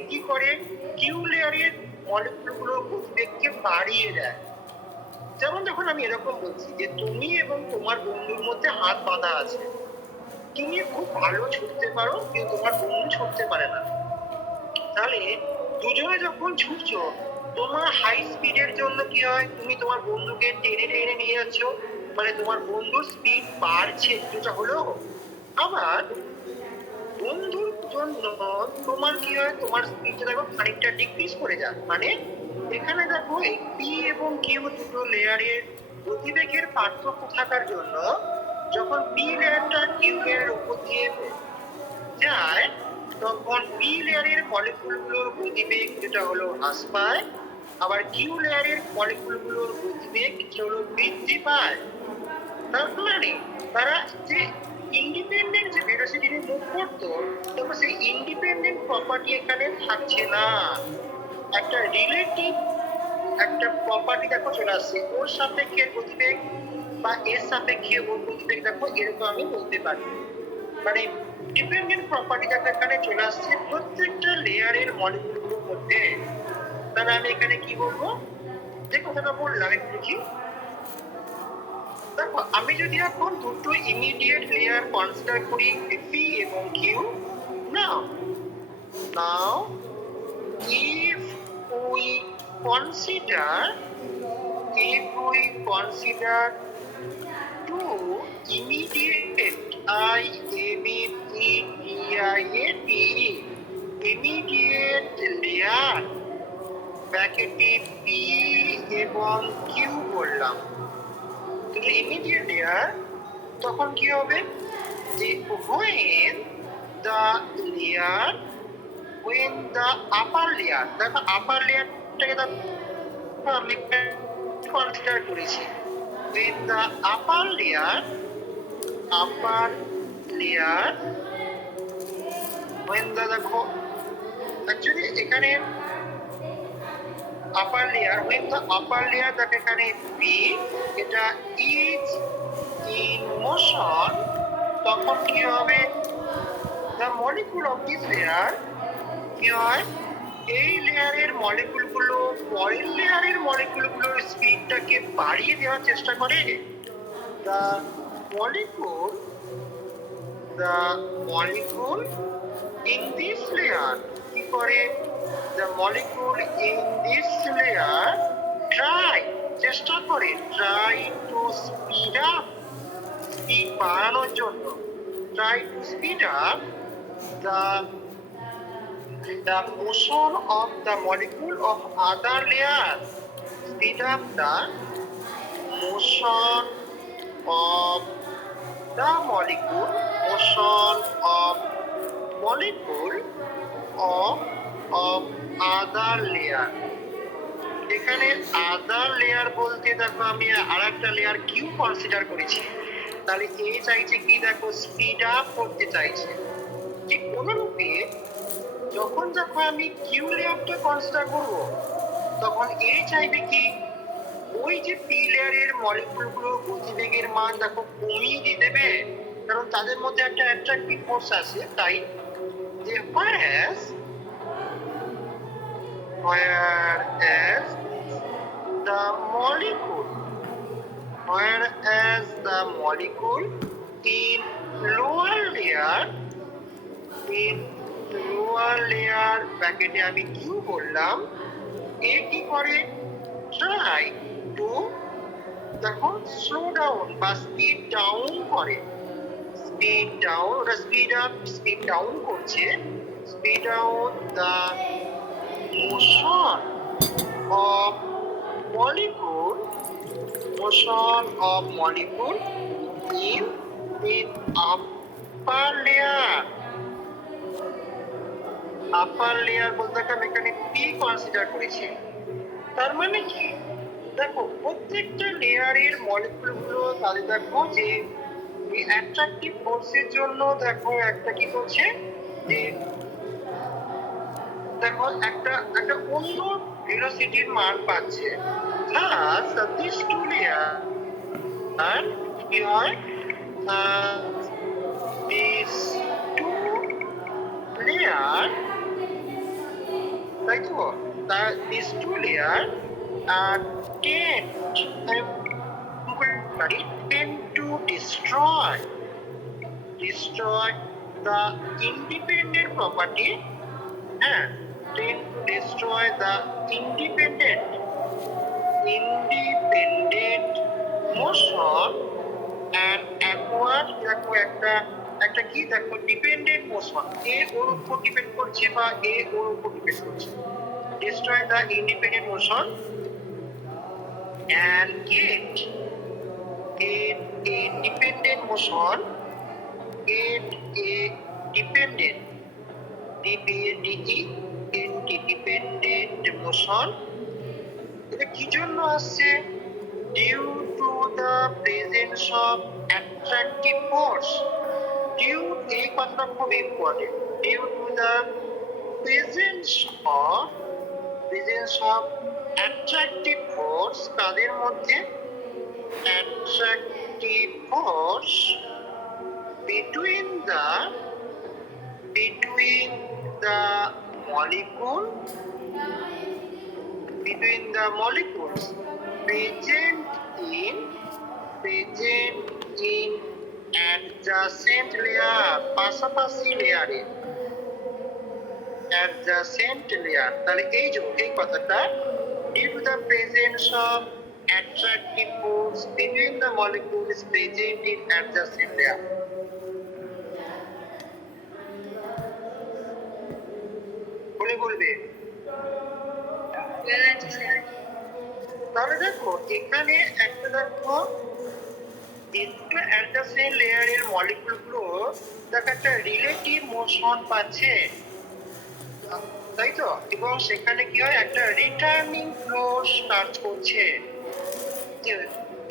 কি করে কিউ লেয়ারের মলিকিউলগুলোর গতিবেগকে বাড়িয়ে দেয়। যেমন যখন আমি এরকম বলছি যে তুমি এবং তোমার বন্ধুর মধ্যে হাত বাঁধা আছে, তুমি খুব ভালো ছুটতে পারো কিন্তু তোমার বন্ধু ছুটতে পারে না, তাহলে দুজনে যখন ছুটছো তোমার হাই স্পিডের জন্য কি হয়, তুমি তোমার বন্ধুকে টেনে টেনে নিয়ে যাচ্ছ, মানে তোমার বন্ধুর স্পিড বাড়ছে যেটা হলো। আবার বন্ধুর জন্য তোমার কি হয়, তোমার স্পিডটা দেখো খানিকটা ডিক্রিজ করে যায়। মানে এখানে দেখো এই পি এবং কিউ দুটো লেয়ারের গতিবেগের পার্থক্য থাকার জন্য যখন পি লেয়ারটা কিউ লেয়ারের উপর দিয়ে যায় তখন পি লেয়ারের মলিকিউলগুলোর গতিবেগ যেটা হলো হ্রাস পায়, আবার কিউ লেয়ারের মলিকিউলগুলোর গতিবেগ যেটা হলো বৃদ্ধি পায়। তার মানে তারা যে ইন্ডিপেন্ডেন্ট যে ভেলোসিটি নিয়ে মুভ করতো তখন সেই ইন্ডিপেন্ডেন্ট প্রপার্টি এখানে থাকছে না, একটা রিলেটিভ একটা প্রপার্টি দেখো চলে আসছে, ওর সাপেক্ষে গতিবেগ বা এর সাপেক্ষে ওর গতিবেগ দেখো, এরকম আমি বলতে পারি। মানে ডিপেন্ডেন্ট প্রপার্টি দেখো এখানে চলে আসছে প্রত্যেকটা লেয়ারের মলিকিউলগুলোর মধ্যে। তাহলে আমি এখানে কি বলবো, যে কথাটা বললাম একটু দেখি। দেখো আমি যদি এখন দুটো ইমিডিয়েট লেয়ার কনসিডার করি পি এবং Q, now now if we consider two immediate immediate layer ব্র্যাকেটে পি এবং কিউ বললাম, ইমিডিয়েট লেয়ার তখন কি হবে যে when the upper layer, দেখো আপার লেয়ারটাকে আমি কনসিডার করেছি, when the upper layer when the দেখো অ্যাকচুয়ালি এখানে আপার layer when the upper layer দেখো এখানে পি এটা ইজ ইন মোশন, তখন কি হবে the molecule of this layer কি হয়, এই লেয়ারের মলিকিউলগুলো পরের লেয়ারের মলিকিউলগুলোর স্পিডটাকে বাড়িয়ে দেওয়ার চেষ্টা করে। the molecule in this layer কি করে, the molecule in this layer চেষ্টা করে to speed up, স্পিড বাড়ানোর জন্য try to speed up the motion of the molecule of other layer, speed up the motion of the molecule of other layer। এখানে আদার layer বলতে দেখো আমি আর একটা layer Q consider করেছি, তাহলে এ চাইছে কি দেখো স্পিড আপ করতে চাইছে। ঠিক কোনরূপে যখন দেখো আমি কিউ লেয়ারটা কনসিডার করব তখন এ চাইবে কি ওই যে পি লেয়ারের মলিকিউলগুলোর গতিবেগের মান দেখো কমিয়ে দিয়ে দেবে, কারণ তাদের মধ্যে একটা অ্যাট্রাকটিভ ফোর্স আছে। তাই যে whereas the molecule in lower layer ব্র্যাকেটে আমি কিউ বললাম, এ কি করে ট্রাই টু দেখো স্লো ডাউন বা স্পিড ডাউন করে, ওটা স্পিড ডাউন করছে, speed down the motion of molecule motion of molecule in upper layer. Upper layer বলতে আমি এখানে পি কনসিডার করেছি। তার মানে কি, দেখো প্রত্যেকটা লেয়ারের মলিকুলগুলো তাহলে দেখো যে এই অ্যাট্রাকটিভ ফোর্সের জন্য দেখো একটা কি করছে যে দেখো একটা একটা অন্য ভেলোসিটির মান পাচ্ছে। প্লাস দিস টু লেয়ার আর কি হয়, দিস টু লেয়ার, তাই তো, this two layer tend to destroy the independent property, tend to destroy the independent motion and acquire দেখো একটা কি দেখো ডিপেন্ডেন্ট মোশন, এ ওর উপর ডিপেন্ড করছে বা এ ওর উপর ডিপেন্ড করছে। destroy the independent motion and get a dependent motion, get a dependent dependent motion। এটা কি জন্য আসছে? Due to the presence of attractive force. Due, এই কথাটা খুব important. Due to the presence of attractive force, তাদের মধ্যে attractive force between the molecules present in adjacent layer, পাশাপাশি লেয়ারে adjacent layer। তাহলে এই কথাটা due to the presence of attractive force between the molecules present in adjacent layer। বলবে তাহলে দেখো এখানে একটা দেখো অ্যাডজাসেন্ট লেয়ারের মলিকুলগুলো দেখো একটা রিলেটিভ মোশন পাচ্ছে, তাই তো, এবং সেখানে কি হয় একটা রিটার্নিং ফোর্স কাজ করছে।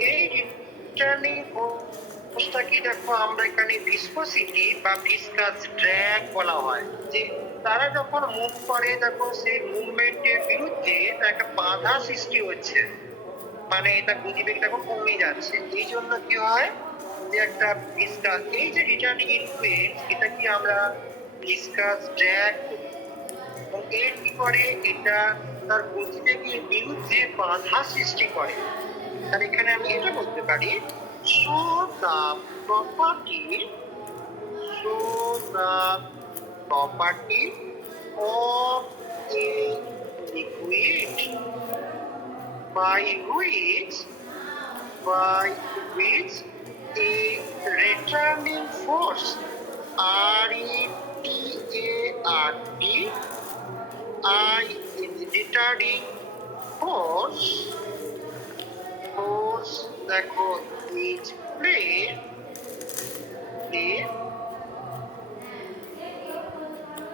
এই রিটার্নিং ফোর্সটা কি দেখো আমরা এখানে ভিসকোসিটি বা ভিসকাস ড্র্যাগ বলা হয়। যে তারা যখন মুভ করে দেখো সেই মুভমেন্টের বিরুদ্ধে একটা বাধা সৃষ্টি হচ্ছে, মানে এটা গতিবেগ দেখো কমে যাচ্ছে। এই জন্য কি হয় যে একটা ভিসকাস, এই যে রিটার্নিং ইনফ্লুয়েন্স, এটা কি আমরা ভিসকাস ড্র্যাগ করি এবং এর কি করে এটা তার গতিবেগের বিরুদ্ধে বাধা সৃষ্টি করে। আর এখানে আমি এটা বলতে পারি show the property of a liquid by which a returning force returning force দেখো is play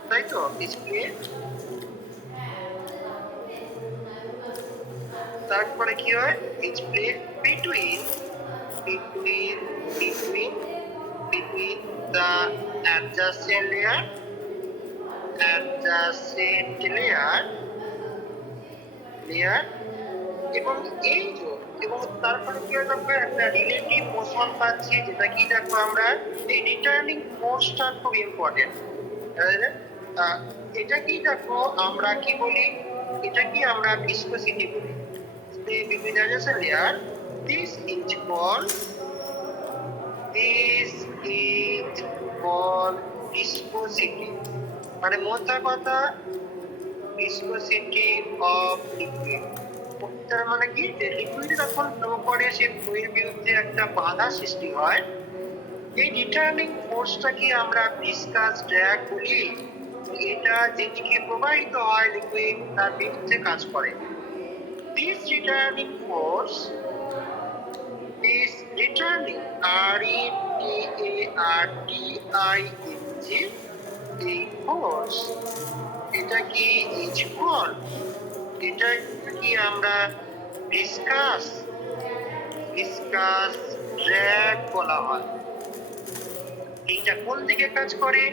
তাই তো, ডিসপ্লে। তারপরে কি হয়, display between the adjacent layer এবং এই যে, এবং তারপরে কি হয় দেখো একটা রিলেটিভ মোশন পাচ্ছি, যেটা কি দেখো আমরা এই রিটার্নিং ফোর্সটা খুব ইম্পর্টেন্ট। এটা কি দেখো আমরা কি বলি, এটা কি আমরা ভিসকোসিটি বলি। বিভিন্ন layer, this is called viscosity, মানে মোদ্দা কথা ভিসকোসিটি অফ লিকুইড। তার মানে কি যে লিকুইড যখন ফ্লো করে সে ফ্লোয়ের বিরুদ্ধে একটা বাধা সৃষ্টি হয়। এই রিটার্নিং ফোর্সটা কি আমরা ভিসকাস ড্র্যাগ বলি। এটা যেদিকে প্রবাহিত হয় লিকুইড তার বিরুদ্ধে কাজ করে। This returning force returning, RETARTING, এই ফোর্স, এটা কি ইকুয়াল, এটা কি আমরা ডিসকাস ডিসকাস ড্র্যাগ বলা হয়। এটা কোন দিকে কাজ করে?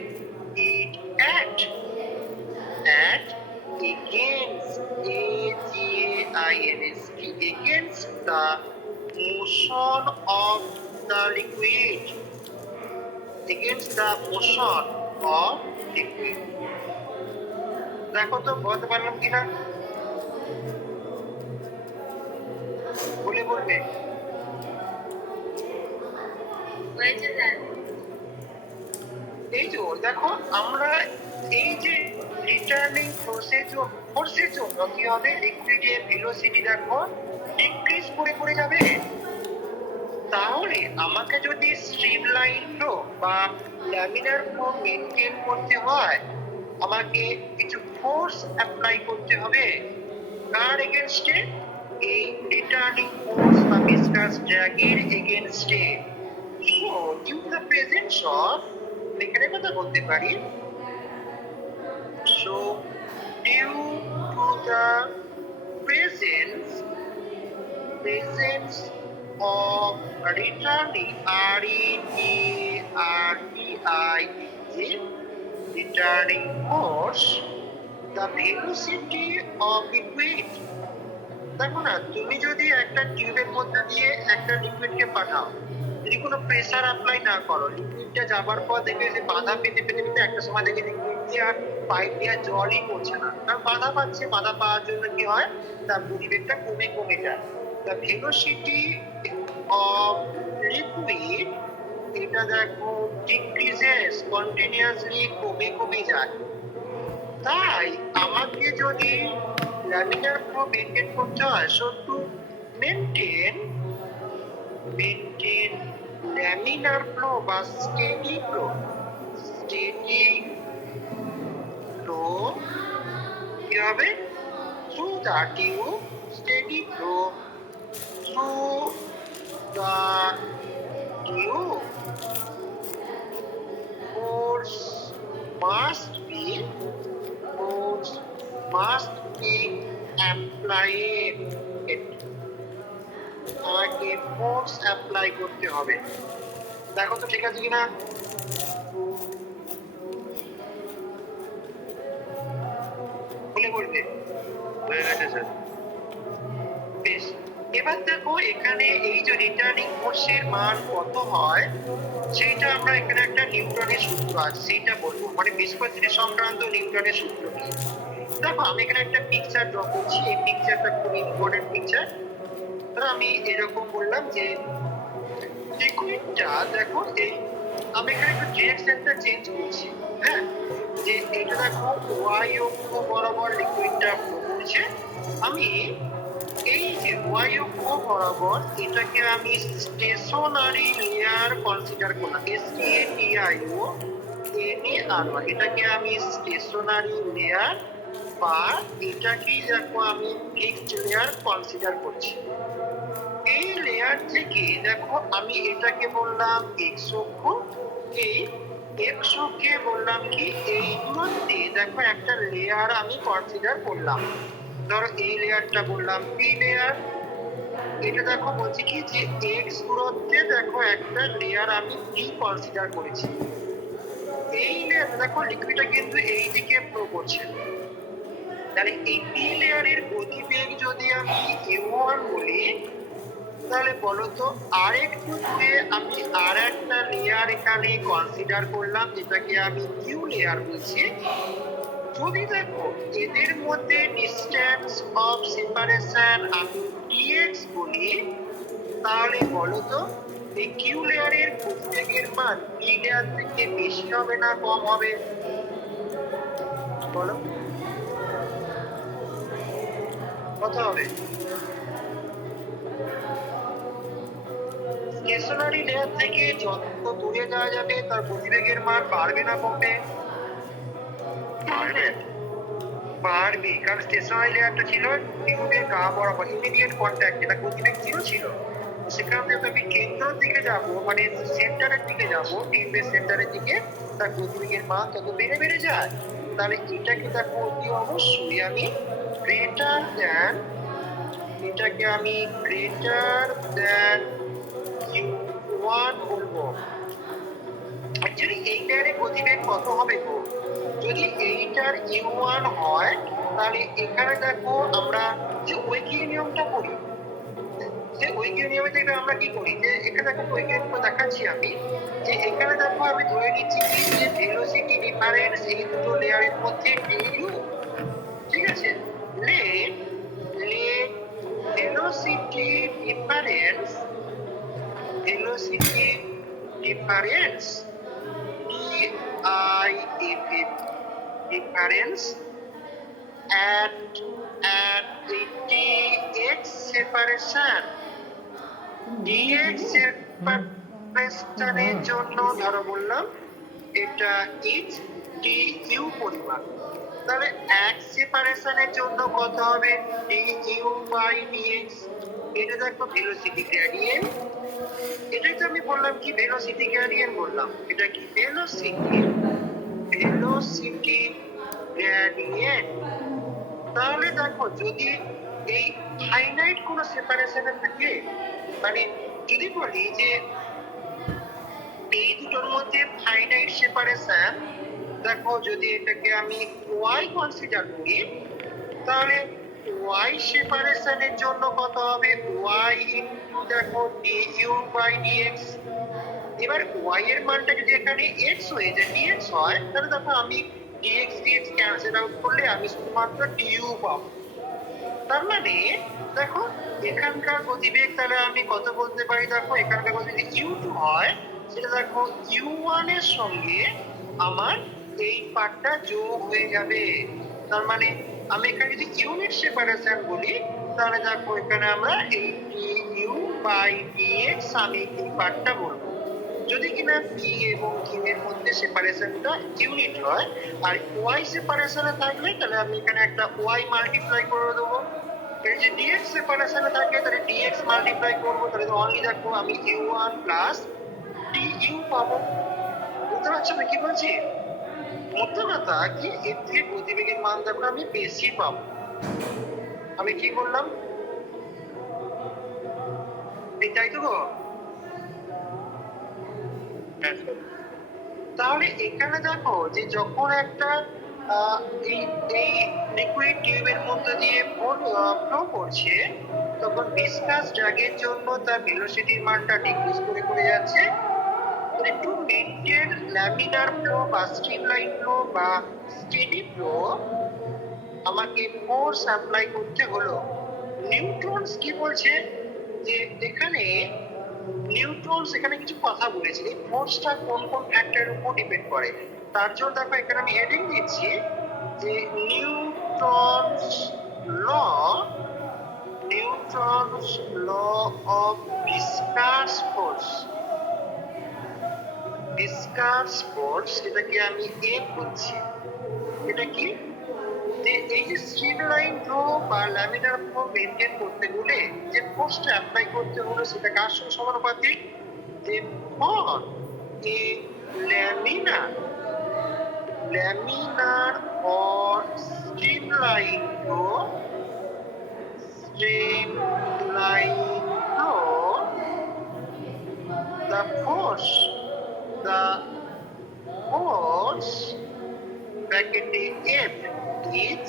It act at against, AGAINST, against the motion of the liquid, against the motion of liquid। দেখো তো বলতে পারলাম কিনা, বলবে। এই যে দেখো আমরা এই যে রিটার্নিং ফোর্সের জন্য কি হবে, লিকুইডের ভেলোসিটি দেখো ডিক্রিজ করে যাবে। তাহলে আমাকে যদি স্ট্রিমলাইন ফ্লো বা ল্যামিনার ফ্লো মেনটেন করতে হয়, আমাকে কিছু ফোর্স অ্যাপ্লাই করতে হবে। কার এগেনস্টে? এই রিটার্নিং ফোর্স বা ভিসকাস ড্র্যাগের এগেনস্টে। So due to the presence of, এখানে কথা বলতে পারি, so due to the presence of returning, RETARTING, returning force, the velocity of liquid। দেখো না, তুমি যদি একটা টিউবের মধ্যে দিয়ে একটা লিকুইডকে পাঠাও, যদি কোনো প্রেসার অ্যাপ্লাই না করো, লিকুইডটা যাবার পর দেখবে যে বাধা পেতে পেতে পেতে একটা সময় দেখে লিকুইড দিয়ে আর পাইপ দিয়ে জলই পড়ছে না, কারণ বাধা পাচ্ছে। বাধা পাওয়ার জন্য কি হয়, তার গতিবেগটা কমে যায়। The velocity of liquid, এটা দেখো ডিক্রিজেস কন্টিনিউয়াসলি, কমে যায়। তাই আমাকে যদি ল্যামিনার ফ্লো মেনটেন করতে হয়, so to maintain laminar flow বা স্টেডি ফ্লো কি হবে, through the tube, steady flow through the tube, force must be applied, আমাকে ফোর্স অ্যাপ্লাই করতে হবে। দেখো তো ঠিক আছে কিনা, বলবে। হয়ে গেছে স্যার, বেশ। এবার দেখো এখানে এই যে রিটার্নিং ফোর্সের মান কত হয়, সেইটা আমরা এখানে একটা নিউটনের সূত্র আছে সেইটা বলবো, মানে ভিসকসিটি সংক্রান্ত নিউটনের সূত্র কি। দেখো আমি এখানে একটা পিকচার ড্র করছি, এই পিকচারটা খুব ইম্পর্টেন্ট পিকচার। ধরো আমি এরকম বললাম যে লিকুইডটা দেখো, এই আমি এখানে একটু ডিরেকশনটা চেঞ্জ করছি, হ্যাঁ, যে এটা দেখো ওয়াই অক্ষ বরাবর লিকুইডটা ফ্লো করছে। আমি এই যে ওয়াই অক্ষ বরাবর এটাকে আমি স্টেশনারি লেয়ার কনসিডার করলাম, STATIONAR, এটাকে আমি স্টেশনারি লেয়ার বা এটাকেই দেখো আমি ফিক্সড লেয়ার কনসিডার করছি। এই লেয়ার থেকে দেখো আমি এটাকে বললাম এক্স অক্ষ, এই এক্স অক্ষে বললাম কি এই দূরত্বে দেখো একটা লেয়ার আমি কনসিডার করলাম। ধরো এই লেয়ারটা বললাম পি লেয়ার, এটা দেখো বলছি কি যে এক্স দূরত্বে দেখো একটা লেয়ার আমি পি কনসিডার করেছি। এই লেয়ার দেখো লিকুইডটা কিন্তু এই দিকে ফ্লো করছে, তাহলে এই পি লেয়ারের গতিবেগ যদি আমি u1 বলি, তাহলে বলো তো আরেকটু দূরে আমি আর একটা লেয়ার এখানে কনসিডার করলাম, যেটাকে আমি কিউ লেয়ার বলছি। যদি দেখো এদের মধ্যে ডিসটেন্স অফ সেপারেশন আমি dx বলি, তাহলে বলো তো এই কিউ লেয়ারের গতিবেগের মান পি লেয়ার থেকে বেশি হবে না কম হবে, বলো কত হবে? স্টেশনারি লেয়ার থেকে যত দূরে যাওয়া যাবে তার গতিবেগের মান বাড়বে না কমবে? বাড়বে, কারণ স্টেশনারি লেয়ারটা ছিল টিউবের গা বরাবর ইমিডিয়েট কন্ট্যাক্ট, যেটা গতিবেগ জিরো ছিল। সেখান থেকে তো আমি কেন্দ্রের দিকে যাব, মানে সেন্টারের দিকে যাব, টিউবের সেন্টারের দিকে, তার গতিবেগের মান তত বেড়ে বেড়ে যায়। তাহলে এটাকে দেখো অতি অবশ্যই আমি গ্রেটার দ্যান, এটাকে আমি গ্রেটার দ্যান u1 বলবো। অ্যাকচুয়ালি এইটার গতিবেগ কত হবে গো? যদি এইটার u1 হয়, তাহলে এখানে দেখো আমরা যে ঐকিক নিয়মটা করি, যে ঐকিক নিয়মে দেখবে আমরা কি করি, যে এখানে দেখো ঐকিক নিয়ম দেখাচ্ছি আমি, যে এখানে দেখো আমি ধরে নিচ্ছি কি যে ভেলোসিটি ডিফারেন্স এই দুটো লেয়ারের মধ্যে du, ঠিক আছে, let let velocity difference, velocity difference DIF difference at the dx separation, dx separation এর জন্য ধরো বললাম এটা ইজ du পরিমাণ, তাহলে এক সেপারেশনের জন্য কত হবে du বাই dx। এটা দেখো ভেলোসিটি গ্রেডিয়েন্ট, এটাই তো আমি বললাম কি ভেলোসিটি গ্রেডিয়েন্ট বললাম, এটা কি ভেলোসিটি, ভেলোসিটি গ্রেডিয়েন্ট। তাহলে দেখো যদি এই ফাইনাইট কোনো সেপারেশনে থাকে, মানে যদি বলি যে এই দুটোর মধ্যে ফাইনাইট সেপারেশন, দেখো যদি এটাকে আমি y কনসিডার করি, তাহলে y সেপারেশনের জন্য কত হবে y ইনটু দেখো du বাই dx। এবার y এর মানটা যদি এখানে x হয়ে যায়, dx হয়, তাহলে দেখো আমি dx dx ক্যান্সেল আউট করলে আমি শুধুমাত্র du পাবো। তার মানে দেখো এখানকার গতিবেগ তাহলে আমি কত বলতে পারি, দেখো এখানকার গতিবেগ u2 হয়, সেটা দেখো u1 এর সঙ্গে আমার এই পার্টটা যোগ হয়ে যাবে। তার মানে আমি এখানে যদি ইউনিট সেপারেশন বলি, তাহলে দেখো এখানে আমরা এই du বাই dx আমি এই পার্টটা বলবো। যদি কিনা p এবং q এর মধ্যে সেপারেশনটা ইউনিট হয়, আর y সেপারেশনে থাকলে তাহলে আমি এখানে একটা y মাল্টিপ্লাই করে দেবো। এই যে dx সেপারেশনে থাকে তাহলে dx মাল্টিপ্লাই করবো, তাহলে অনলি দেখো আমি u1 প্লাস du পাবো। বুঝতে পারছো আমি কি বলছি? মোট কথা কি এর থেকে গতিবেগের মান দেখো আমি বেশি পাবো। আমি কি বললাম এটাই তো গো। তাহলে এখানে দেখো যে যখন একটা এই এই লিকুইড টিউবের মধ্যে দিয়ে ফ্লো করছে, তখন ভিসকাস ড্র্যাগের জন্য তার ভেলোসিটির মানটা ডিক্রিজ করে করে যাচ্ছে। টু মেইনটেইন ল্যামিনার ফ্লো বা স্ট্রিমলাইন ফ্লো বা স্টেডি ফ্লো আমাকে ফোর্স অ্যাপ্লাই করতে হলো। নিউটনস কি বলছে যে এখানে নিউটনস এখানে কিছু কথা বলেছে, এই ফোর্সটা কোন কোন ফ্যাক্টরের উপর ডিপেন্ড করে। তার জন্য দেখো এখানে আমি হেডিং দিচ্ছি যে Newton's law, Newton's law of viscous force, viscous force এটাকে আমি এ করছি। এটা কি যে এই যে স্ট্রিমলাইন ফ্লো বা ল্যামিনার ফ্লো মেইনটেইন করতে হলে যে ফোর্সটা অ্যাপ্লাই করতে হলো সেটা কার সঙ্গে সমানুপাতিক, যে for a laminar, laminar or streamline flow, streamline flow, the force ব্র্যাকেটে F is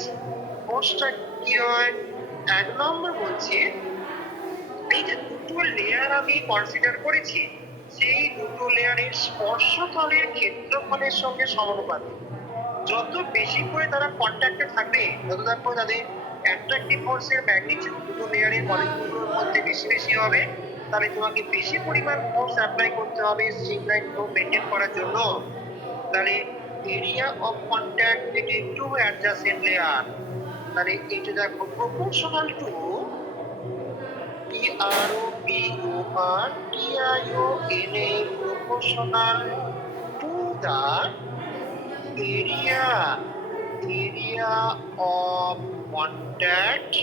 ফোর্সটা কি হয়। এক নম্বর বলছে এই যে দুটো লেয়ার আমি কনসিডার করেছি, সেই দুটো লেয়ারের স্পর্শতলের ক্ষেত্রফলের সঙ্গে সমানুপাতিক। যত বেশি করে তারা কন্ট্যাক্টে থাকবে, তত দেখো তাদের অ্যাট্রাকটিভ ফোর্সের ম্যাগনিটিউড দুটো লেয়ারের মলিকিউলগুলোর মধ্যে বেশি বেশি হবে। তাহলে তোমাকে বেশি পরিমাণ ফোর্স অ্যাপ্লাই করতে হবে স্ট্রিমলাইন ফ্লো মেইনটেইন করার জন্য। তাহলে area of contact between two adjacent layer, তাহলে এটা দেখো proportional to PROPOR TIONA, proportional to the area of contact,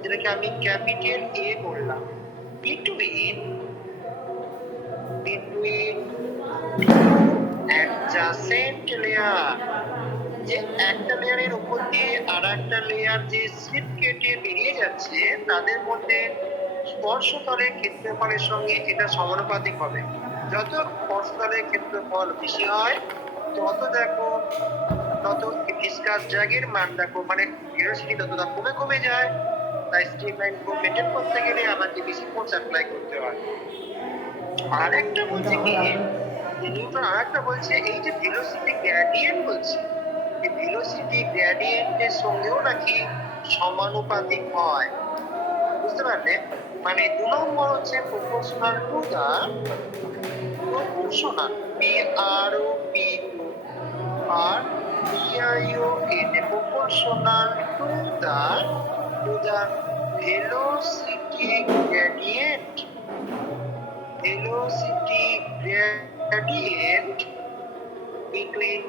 যেটাকে আমি ক্যাপিটাল A বললাম, between adjacent layer, যে একটা লেয়ারের উপর দিয়ে আর একটা লেয়ার যে স্লিপ কেটে বেরিয়ে যাচ্ছে তাদের মধ্যে স্পর্শতলের ক্ষেত্রফলের সঙ্গে এটা সমানুপাতিক হবে। যত স্পর্শতলের ক্ষেত্রফল বেশি হয় তত ডিসকাস জ্যাগের মান দেখো, মানে ভেলোসিটি ততটা কমে কমে যায়। তাই স্ট্রিম লাইন মেনটেন করতে গেলে আমাকে বেশি ফোর্স অ্যাপ্লাই করতে হয়। আরেকটা বলছে কি, নিউটন আরেকটা বলছে এই যে ভেলোসিটি গ্রেডিয়েন্ট বলছে, এই ভেলোসিটি গ্রেডিয়েন্টের সঙ্গেও নাকি সমানুপাতিক হয়। বুঝতে পারলে? মানে 2 নম্বর হচ্ছে proportional to the proportional PROP আর PION proportional to the velocity gradient between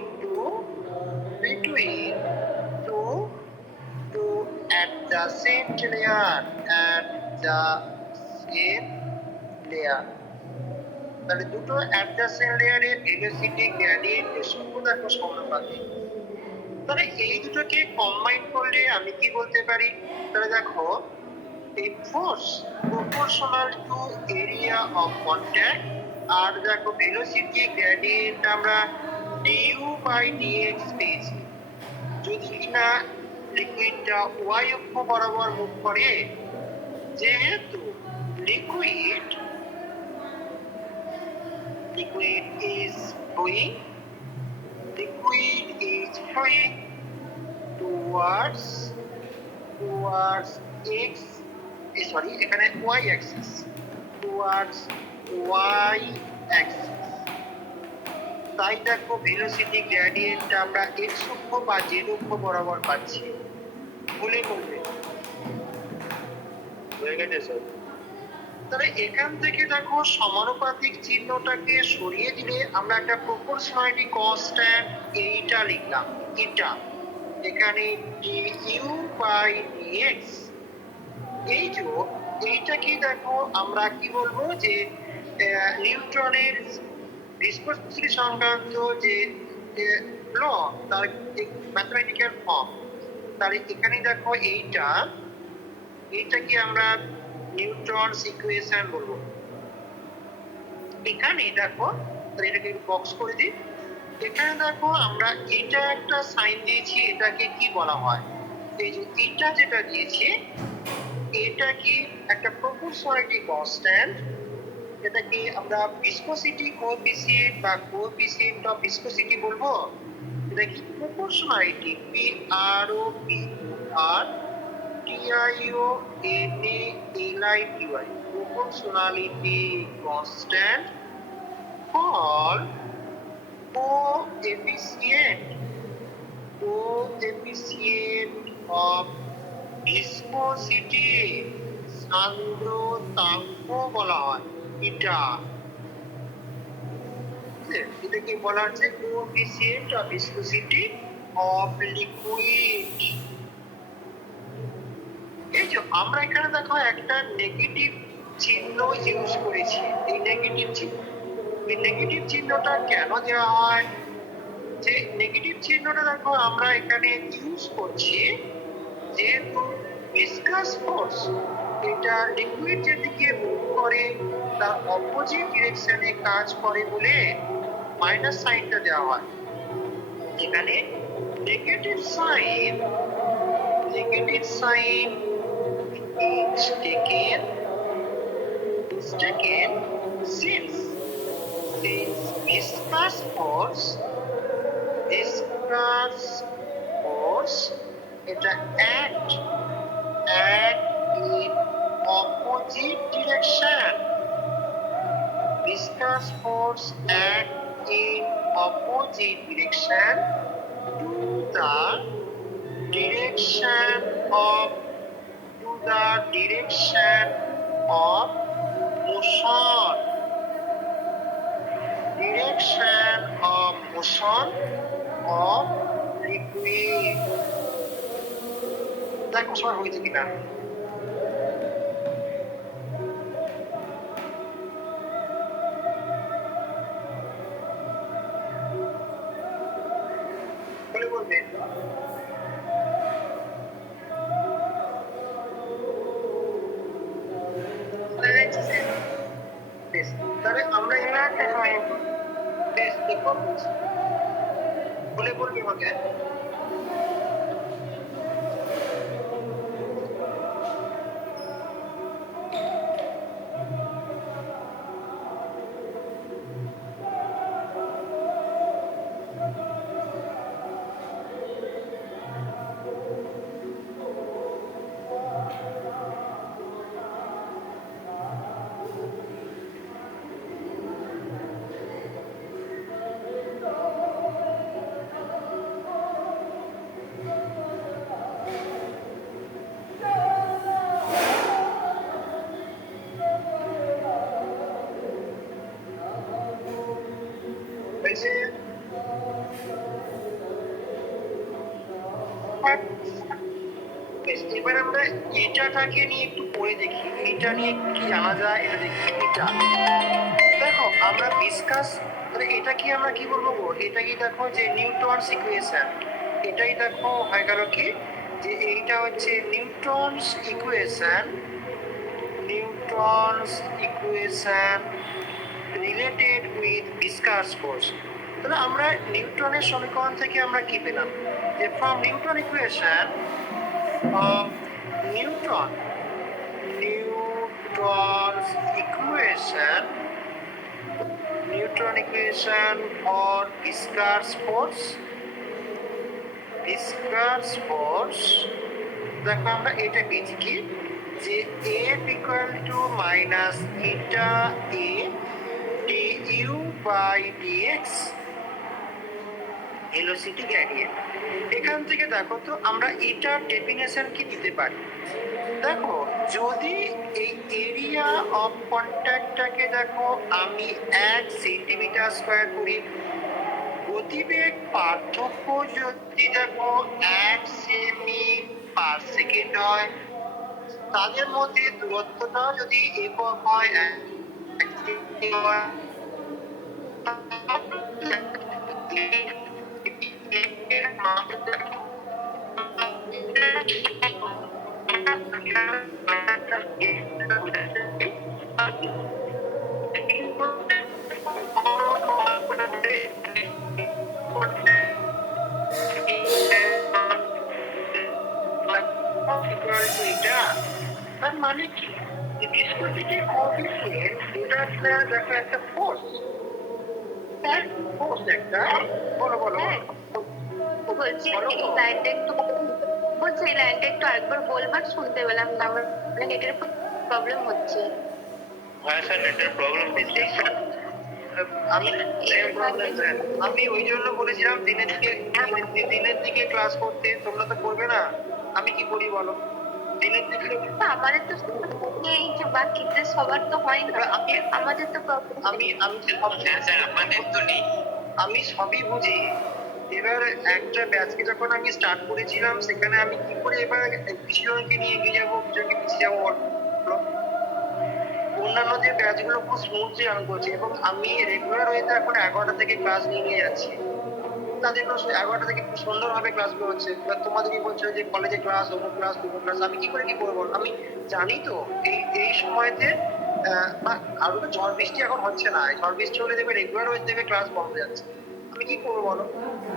two adjacent layer and the same layer. তাহলে দুটো অ্যাডজাসেন্ট লেয়ারের ভেলোসিটি গ্রেডিয়েন্টের সঙ্গে দেখো সমানুপাতিক। তাহলে এই দুটোকে কম্বাইন করলে আমি কি বলতে পারি? তাহলে দেখো এই force proportional to area of contact, আর দেখো ভেলোসিটি গ্রেডিয়েন্ট আমরা du/dx পেয়েছি। যদি কিনা লিকুইডটা y অক্ষ বরাবর মুভ করে, যেহেতু liquid is flowing towards x, এখানে y axis, towards y axis। তাই দেখো ভেলোসিটি গ্রেডিয়েন্ট আমরা x অক্ষ বা z অক্ষ বরাবর পাচ্ছি। ভুলে বলবে হয়ে গেছে স্যার। তাহলে এখান থেকে দেখো সমানুপাতিক চিহ্নটাকে সরিয়ে দিলে আমরা একটা প্রপোর্শনালিটি কনস্ট্যান্ট এইটা লিখলাম, এটা এখানে du/dx। এইটাকে দেখো আমরা কি বলবো, যে নিউটনের ভিসকসিটি সংক্রান্ত যে ল তার ম্যাথমেটিক্যাল ফর্ম। তাহলে এখানে দেখো এইটাকে আমরা নিউটনস ইকুয়েশন বলবো। এখানে দেখো, এটাকে বক্স করে দিই। এখানে দেখো আমরা এটা একটা সাইন দিয়েছি, এটাকে কি বলা হয়? এই যে এটা যেটা দিয়েছি এটা কি একটা প্রপোর্শনালিটি কনস্ট্যান্ট, এটাকে আমরা ভিসকসিটি কোএফিসিয়েন্ট বা কোএফিসিয়েন্ট অফ ভিসকসিটি বলবো। এটা কি প্রপোর্শনালিটি PROP আর TIONALITY proportionality constant called coefficient of viscosity, সান্দ্রতাঙ্ক বলা হয় এটাকে বলা হচ্ছে coefficient of viscosity of liquid। এই যে আমরা এখানে দেখো একটা নেগেটিভ চিহ্ন ইউজ করেছি। এই নেগেটিভ চিহ্নটা কেন দেওয়া হয়? যে নেগেটিভ চিহ্নটা দেখো আমরা এখানে ইউজ করছি যেহেতু ভিসকাস ফোর্স এটা লিকুইড যেদিকে মুভ করে তার অপোজিট ডিরেকশনে কাজ করে বলে মাইনাস সাইনটা দেওয়া হয়। এখানে negative sign is taken since viscous force এটা act in opposite direction. Viscous force act in opposite direction to the direction of motion of liquid। দেখো সবাই হয়েছে কিনা? বলবে? বেশ, তাহলে আমরা বেশ দেখো, বলে বলবি আমাকে। হয়েছে? বেশ, এবার আমরা এটাটাকে নিয়ে একটু পড়ে দেখি, এটা নিয়ে কি জানা যায়, এটা দেখি। এটা দেখো, আমরা ডিসকাস, তাহলে এটা কি আমরা কি বলবো গো? এটা কি দেখো যে নিউটনস ইকুয়েশন, এটাই দেখো হয়ে গেল কি, যে এইটা হচ্ছে Newton's equation, Newton's equation related with discuss force. তাহলে আমরা নিউটনের সমীকরণ থেকে আমরা কি পেলাম, যে from Newton equation of Newton, Newton's equation, Newton equation for viscous force, viscous force, দেখো আমরা এটা পেয়েছি কি, যে F equal to minus eta A du by dx velocity gradient. এখান থেকে দেখো তো আমরা এটার ডেফিনেশন কি দিতে পারি। দেখো, যদি এই এরিয়া অফ কন্ট্যাক্টটাকে দেখো আমি 1 সেন্টিমিটার স্কোয়ার করি, গতিবেগ পার্থক্য যদি দেখো 1 সেমি পার সেকেন্ড হয়, তাদের মধ্যে দূরত্বটা যদি একক হয় 1 সেমি হয়, তার মানে কি, ভিসকোসিটি কোএফিসিয়েন্ট এটা দেখো একটা ফোর্স, ফোর্স একটা, বলো বলো। বলছি এই লাইনটা একটু, বলছি এই লাইনটা একটু একবার বলবার, শুনতে পেলাম না, আমার নেটের প্রবলেম হচ্ছে। হ্যাঁ স্যার, নেটের প্রবলেম হচ্ছে। আমি ওই জন্য বলেছিলাম দিনের দিকে ক্লাস করতে, তোমরা তো করবে না, আমি কি করি বলো, দিনের দিকে। আমাদের তো এই যে বাকিদের সবার তো হয় না, আমাদের তো আমি আমাদের তো নেই, আমি সবই বুঝি। এবার একটা ব্যাচকে যখন আমি স্টার্ট করেছিলাম, সেখানে আমি কি করে এবার কিছু জনকে নিয়ে এগিয়ে যাবো, কিছু জনকে পিছিয়ে যাবো বলো। অন্যান্য যে ব্যাচগুলো খুব স্মুথলি রান করছে, এবং আমি রেগুলার ওয়েতে এখন 11টা থেকে ক্লাস নিয়ে যাচ্ছি, তাদের 11টা থেকে খুব সুন্দরভাবে ক্লাসগুলো হচ্ছে। এবার তোমাদেরই বলছো যে কলেজে ক্লাস, অমুক ক্লাস, তমুক ক্লাস, আমি কি করে কি করবো, আমি জানি তো এই সময়তে বা আরো তো ঝড় বৃষ্টি এখন হচ্ছে না, ঝড় বৃষ্টি হলে দেখবে রেগুলার ওয়েতে দেখবে ক্লাস বন্ধ যাচ্ছে, আমি কি করবো বলো।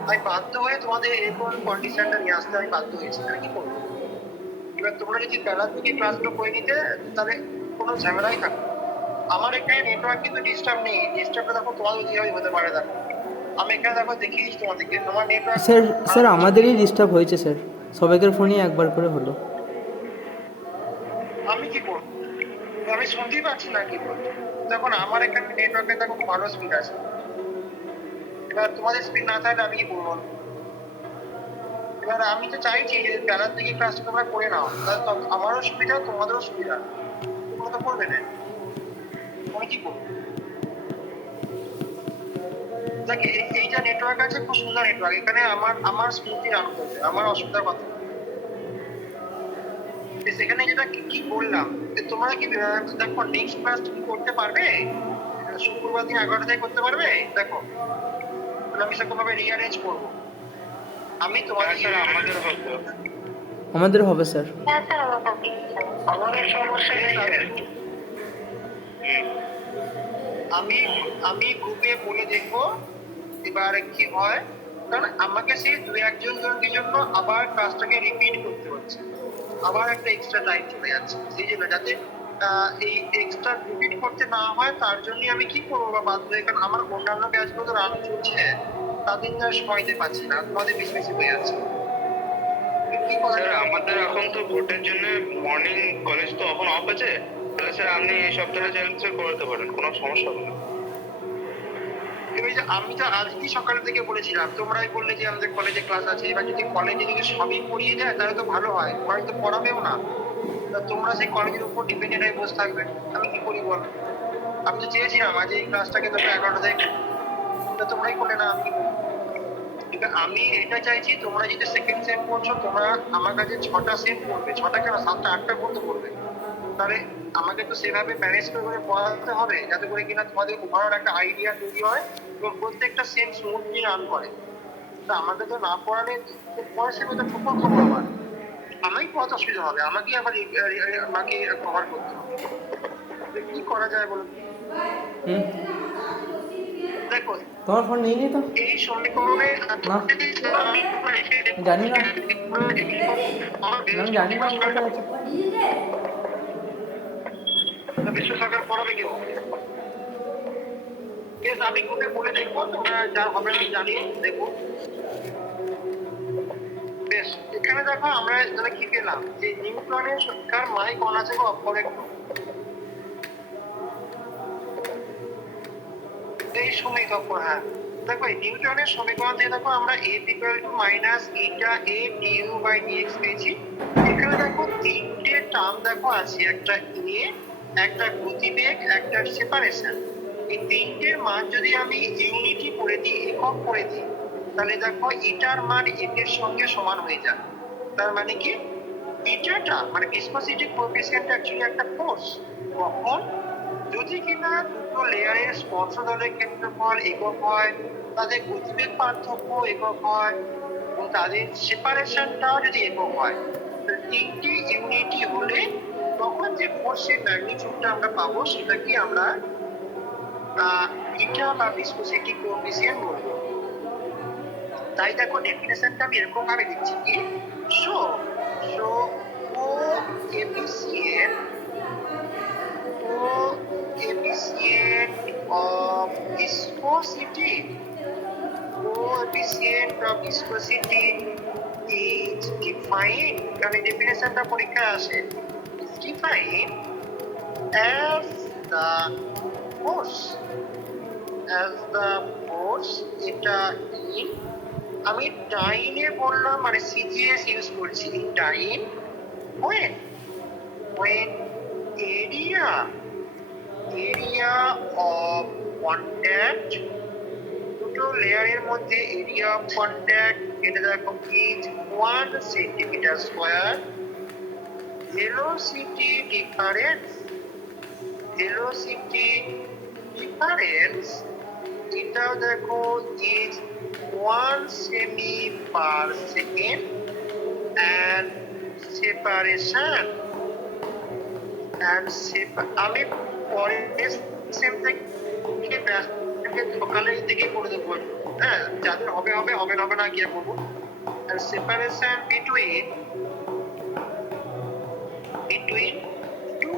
আমি বাধ্য হয়ে তোমাদের এরকম কন্ডিশনটা নিয়ে আসতে আমি বাধ্য হয়েছি, আমি কি করবো। এবার তোমরা যদি বেলার দিকে ক্লাসগুলো করে নিতে, তাহলে কোনো ঝামেলাই থাকবে। আমার এখানে নেটওয়ার্ক কিন্তু ডিস্টার্ব নেই, ডিস্টার্বটা দেখো তোমাদের যেভাবে হতে পারে। দেখো আমি এখানে দেখো দেখিয়েছি তোমাদেরকে, তোমার নেটওয়ার্ক। স্যার আমাদেরই ডিস্টার্ব হয়েছে স্যার, সবাইকার ফোনই একবার করে হলো। আমি কি করবো, আমি শুনতেই পাচ্ছি না কি বলবো। দেখুন আমার এখানে নেটওয়ার্কে দেখো ভালো স্পিড আছে, এবার তোমাদের স্পিড না থাকলে আমি কি করবো। এবার আমি তো চাইছি যে বেলার দিকে ক্লাসটা তোমরা করে নাও, তাহলে আমারও সুবিধা, তোমাদেরও সুবিধা, তোমরা তো করবে না, আমি কি করবো। দেখ এইটা নেটওয়ার্ক আছে, খুব সুন্দর নেটওয়ার্ক, এখানে আমার স্মুথলি রান করছে, আমার অসুবিধার কথা। সেখানে যেটা কি বললাম, তোমরা কি দেখো নেক্সট ক্লাস তুমি করতে পারবে, শুক্রবার দিন 11টা থেকে করতে পারবে। দেখো আমি সেরকম ভাবে রিঅ্যারেঞ্জ করবো, আমি তোমাদের স্যার আমাদের হবে। আমাদের হবে স্যার। হ্যাঁ স্যার আমার হবে। আমাদের সমস্যা নেই তাদের। আমি আমি গ্রুপে বলে দেখবো এবার কি হয়, কারণ আমাকে সেই দু একজন জনের জন্য আবার কাজটাকে রিপিট করতে হচ্ছে, আবার একটা এক্সট্রা টাইম চলে যাচ্ছে, সেই জন্য যাতে এই এক্সট্রা রিপিট করতে না হয় তার জন্য আমি কি করবো বা বাধ্য হয়ে, কারণ আমার অন্যান্য ব্যাচগুলো তো রান চলছে, তাদের আর সময় দিতে পারছি না, তোমাদের বেশি বেশি হয়ে যাচ্ছে। কি করা স্যার যায়? আমাদের এখন তো ভোটের জন্য মর্নিং কলেজ তো এখন অফ আছে, তাহলে স্যার আপনি এই সপ্তাহে চ্যালেঞ্জ করতে পারেন, কোনো সমস্যা হবে না। এবার যে আমি তো আজকেই সকাল থেকে বলেছিলাম, তোমরাই বললে যে আমাদের কলেজে ক্লাস আছে, এবার যদি কলেজে যদি সবই পড়িয়ে দেয় তাহলে তো ভালো হয়, কলেজ তো পড়াবেও না, তা তোমরা সেই কলেজের উপর ডিপেন্ডেন্ট হয়ে বসে থাকবে, আমি কি করি বল? আমি তো চেয়েছিলাম আজ এই ক্লাসটাকে তোমরা 11টা থেকে, তা তোমরাই করলে না, আমি কি করবো? কিন্তু আমি এটা চাইছি তোমরা যদি সেকেন্ড সেম পড়ছো, তোমরা আমার কাছে 6টা সেম পড়বে, 6টা কেন 7টা 8টা পড়তে পড়বে, তাহলে আমাকে তো সেভাবে ম্যানেজ করে পড়াতে হবে যাতে করে কিনা তোমাদের ওভারঅল একটা আইডিয়া তৈরি হয় এবং প্রত্যেকটা সেম স্মুথলি রান করে। তা আমাকে তো না পড়ালে পড়ার সময় তো প্রকল্প আমার আমাকে পড়াতে অসুবিধা হবে, আমাকে আবার আমাকে কভার করতে হবে, তো কি করা যায় বলুন? হুম, দেখো তোমার ফোন নেই নি তো? এই সমীকরণে না। জানি না। আমি জানি না কোথায় আছে। বিশ্ব সরকার পড়াবে কেউ? বেশ, আমি গ্রুপে বলে দেখবো, তোমরা যা হবে আমি জানি দেখবো। বেশ, এখানে দেখো আমরা তাহলে কি পেলাম, যে নিউটনের সংখ্যার মাইক অন আছে গো, অফ করে একটু। এই সমীকরণ, হ্যাঁ দেখো এই নিউটনের সমীকরণ থেকে দেখো আমরা a equal to minus eta a du by dx পেয়েছি। এখানে দেখো তিনটে টার্ম দেখো আছে, একটা a, একটা গতিবেগ, একটা সেপারেশন। এই তিনটের মান যদি আমি ইউনিটি করে দিই, একক করে দিই, তাহলে দেখো ইটার মান f এর সঙ্গে সমান হয়ে যায়। তার মানে কি, ইটাটা মানে ভিসকসিটি কোএফিসিয়েন্ট অ্যাকচুয়ালি একটা ফোর্স। কখন? যদি কিনা দুটো লেয়ারের স্পর্শদলের ক্ষেত্রফল একক হয়, তাদের গতিবেগ পার্থক্য একক হয় এবং তাদের সেপারেশনটাও যদি একক হয়, তিনটি ইউনিটি হলে তখন যে ফোর্সের ম্যাগনিটিউডটা আমরা পাবো সেটাকে আমরা ইটা বা ভিসকসিটি কোএফিসিয়েন্ট বলবো। তাই দেখো ডেফিনেশনটা আমি এরকম ভাবে দিচ্ছি কি, show show coefficient coefficient of viscosity is defined, কারণ ডেফিনেশনটা পরীক্ষায় আসে, is defined as the force এটা in, আমি টাইনে বললাম মানে সিজিএস ইউজ করছি, time when area of contact, দুটো লেয়ারের মধ্যে এরিয়া অফ কন্ট্যাক্ট এটা দেখো is 1 centimetre square, velocity difference এটাও দেখো ইজ 1 সেমি পার সেকেন্ড, and separation আমি পরের সেম থেকে সকালের দিকে করে দেবো, হ্যাঁ যাদের হবে হবে, হবে না হবে না গিয়ে করবো। আর সেপারেশন বিটুইন টু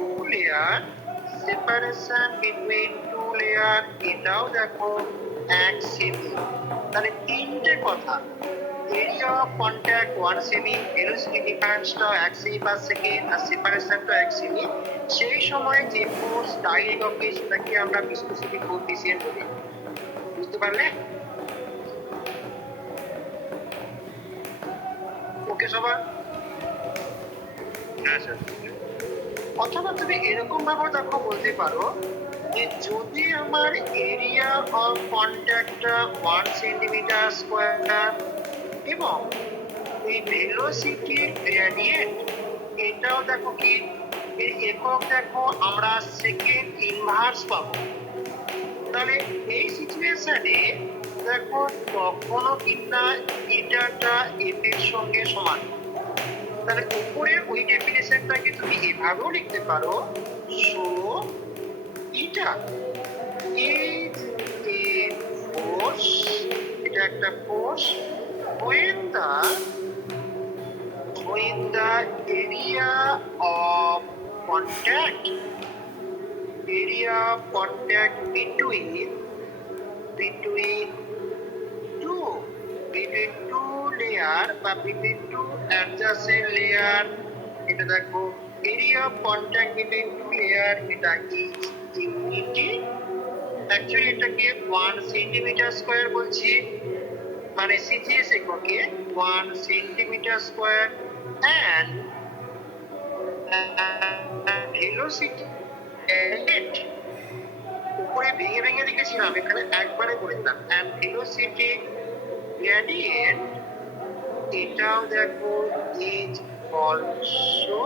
লেয়ার, এটাও দেখো 1 সেমি, তাহলে তিনটে কথা, এরিয়া অফ কন্ট্যাক্ট 1 সেমি, ভেলোসিটি ডিফারেন্সটা 1 সেমি পার সেকেন্ড, আর সেপারেশনটা 1 সেমি। সেই সময় যে ফোর্স ডাইরেক্ট হবে সেটাকে আমরা ভিসকসিটি কোএফিসিয়েন্ট বলি। বুঝতে পারলে? ওকে সবার? হ্যাঁ স্যার। অথবা তুমি এরকম ভাবে দেখো বলতে পারো যে যদি আমার এরিয়া অফ কন্ট্যাক্টটা 1 সেন্টিমিটার স্কয়ার এবং এই ভেলোসিটি গ্রেডিয়েন্ট এটাও দেখো কি, এর একক দেখো আমরা সেকেন্ড ইনভার্স পাবো, তাহলে এই সিচুয়েশনে দেখো তখনও কিনা এটাটা এফ এর সঙ্গে সমান। তাহলে উপরের ওই ডেফিনেশনটাকে তুমি এভাবেও লিখতে পারো, সো এটা ইজ এ ফোর্স, এটা একটা force when the area of contact between two layer বা between two adjacent layer, এটা দেখো area of contact between two layer, এটা is unity। অ্যাকচুয়ালি এটাকে 1 সেন্টিমিটার স্কয়ার বলছি, মানে সিজিএস এককে 1 centimetre square and velocity at উপরে ভেঙে ভেঙে লিখেছিলাম, এখানে একবারে করে দিলাম and velocity gradient, এটাও দেখো is also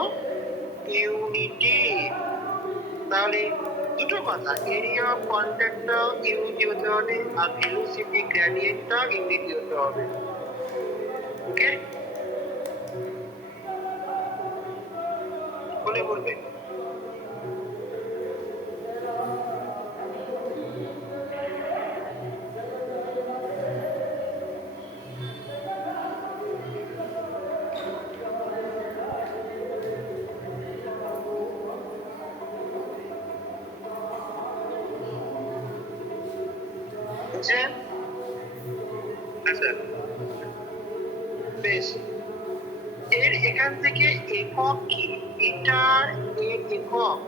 unity। তাহলে দুটো কথা, এরিয়া অফ কন্ট্যাক্টটাও ইউনিটি হতে হবে আর ভেলোসিটি গ্রেডিয়েন্টটাও ইউনিটি হতে হবে। ওকে, বলে বলবে বুঝছেন? আচ্ছা, বেশ, এর এখান থেকে একক কি, এটার এর একক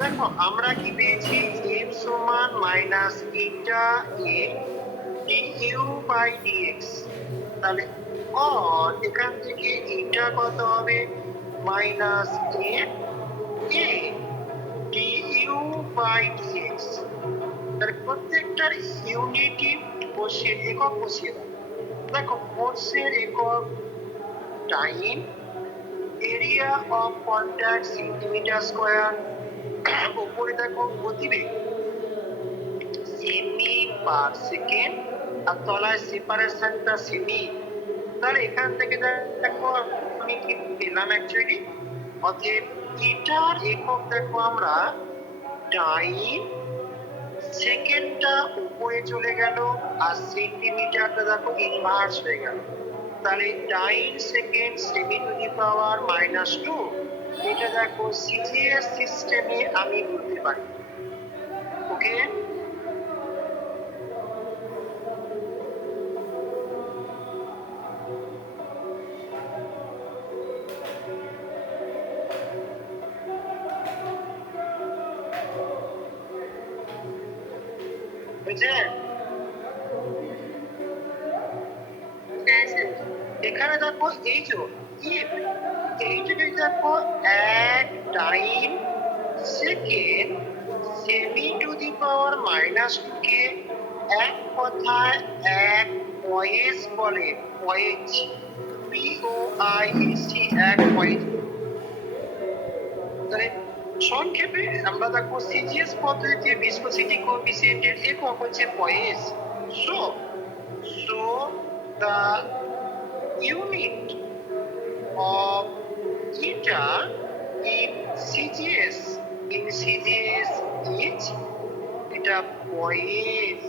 দেখো আমরা কি পেয়েছি, এম সমান minus eta A d u by d x. তাহলে আর এখান থেকে ইটা কত হবে, minus A A d u by d x. তাহলে প্রত্যেকটার ইউনিটি বসিয়ে একক বসিয়ে দাও। দেখো ফোর্সের একক time, area of contact centimetre square, উপরে দেখো গতিবেগ সেমি পার সেকেন্ড আর তলায় সেপারেশনটা সেমি। তাহলে এখান থেকে দেখো আমি কি পেলাম অ্যাকচুয়ালি, অতএব এটার একক দেখো আমরা টাইম, সেকেন্ডটা উপরে চলে গেল আর সেন্টিমিটারটা দেখো ইনভার্স হয়ে গেল। তাহলে টাইম সেকেন্ড সেমি টু দি পাওয়ার -2, এটা দেখো সিজিএস সিস্টেমে আমি বলতে পারি। ওকে, বুঝলেন? এখানে দেখো এই যে এইটাকে দেখো এক টাইম সেকেন্ড সেমি টু দি পাওয়ার -2 কে এক কথায় এক পয়েস বলে, পয়েস POIEC, এক পয়েস। তাহলে সংক্ষেপে আমরা দেখো সিজিএস পদ্ধতিতে ভিসকোসিটি কোএফিসিয়েন্টের একক হচ্ছে poise. So the unit of eta in CGS is এটা পয়েস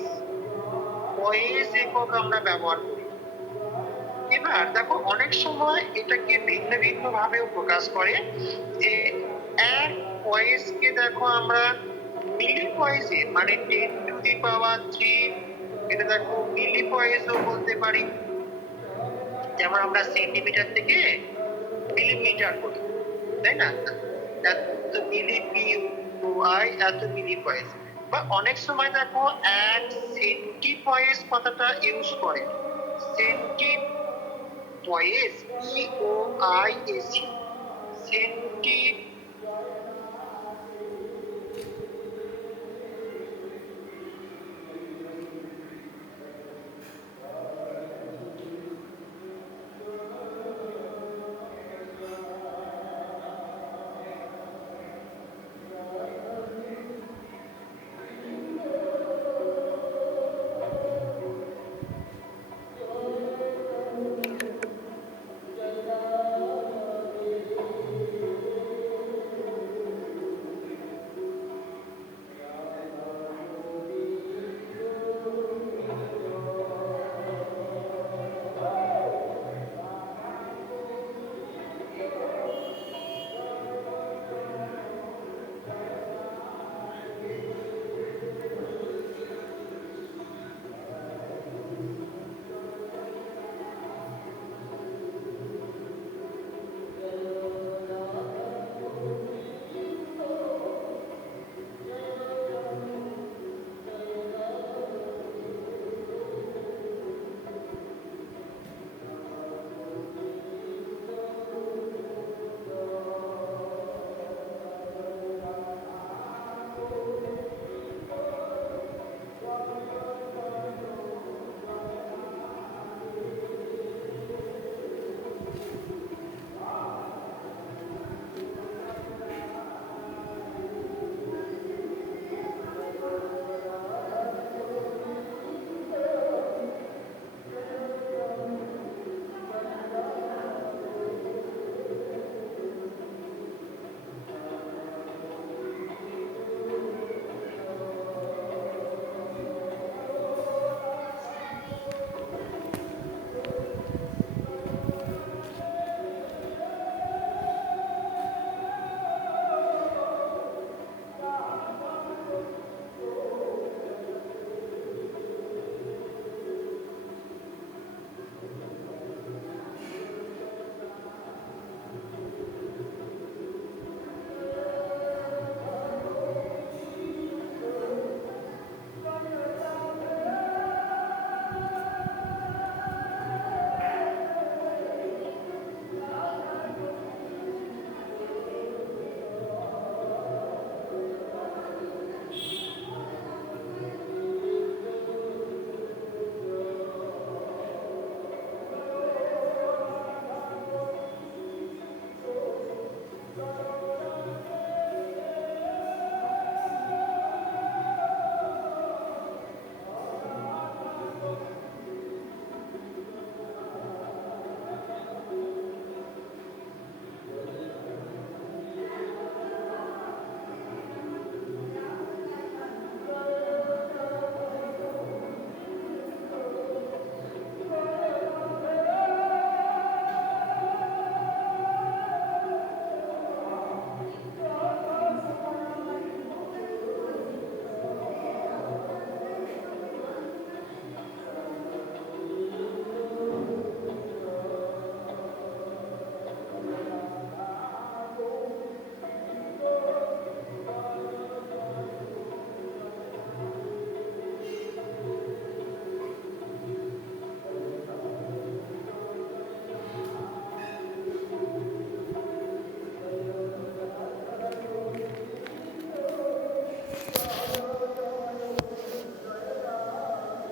একক আমরা ব্যবহার করি। এবার দেখো অনেক সময় এটাকে ভিন্ন ভিন্ন ভাবেও প্রকাশ করে, যে এক পয়েসকে দেখো আমরা মিলি পয়েসে মানে 10 টু দি পাওয়ার 3, এটা দেখো মিলি পয়েসও বলতে পারি। যেমন আমরা সেন্টিমিটার থেকে মিলিমিটার করি, তাই না, এত মিলি POI এত মিলি পয়েস। বা অনেক সময় দেখো এক সেন্টি পয়েস কথাটা ইউজ করে, সেন্টি পয়েস POIAC, সেন্টি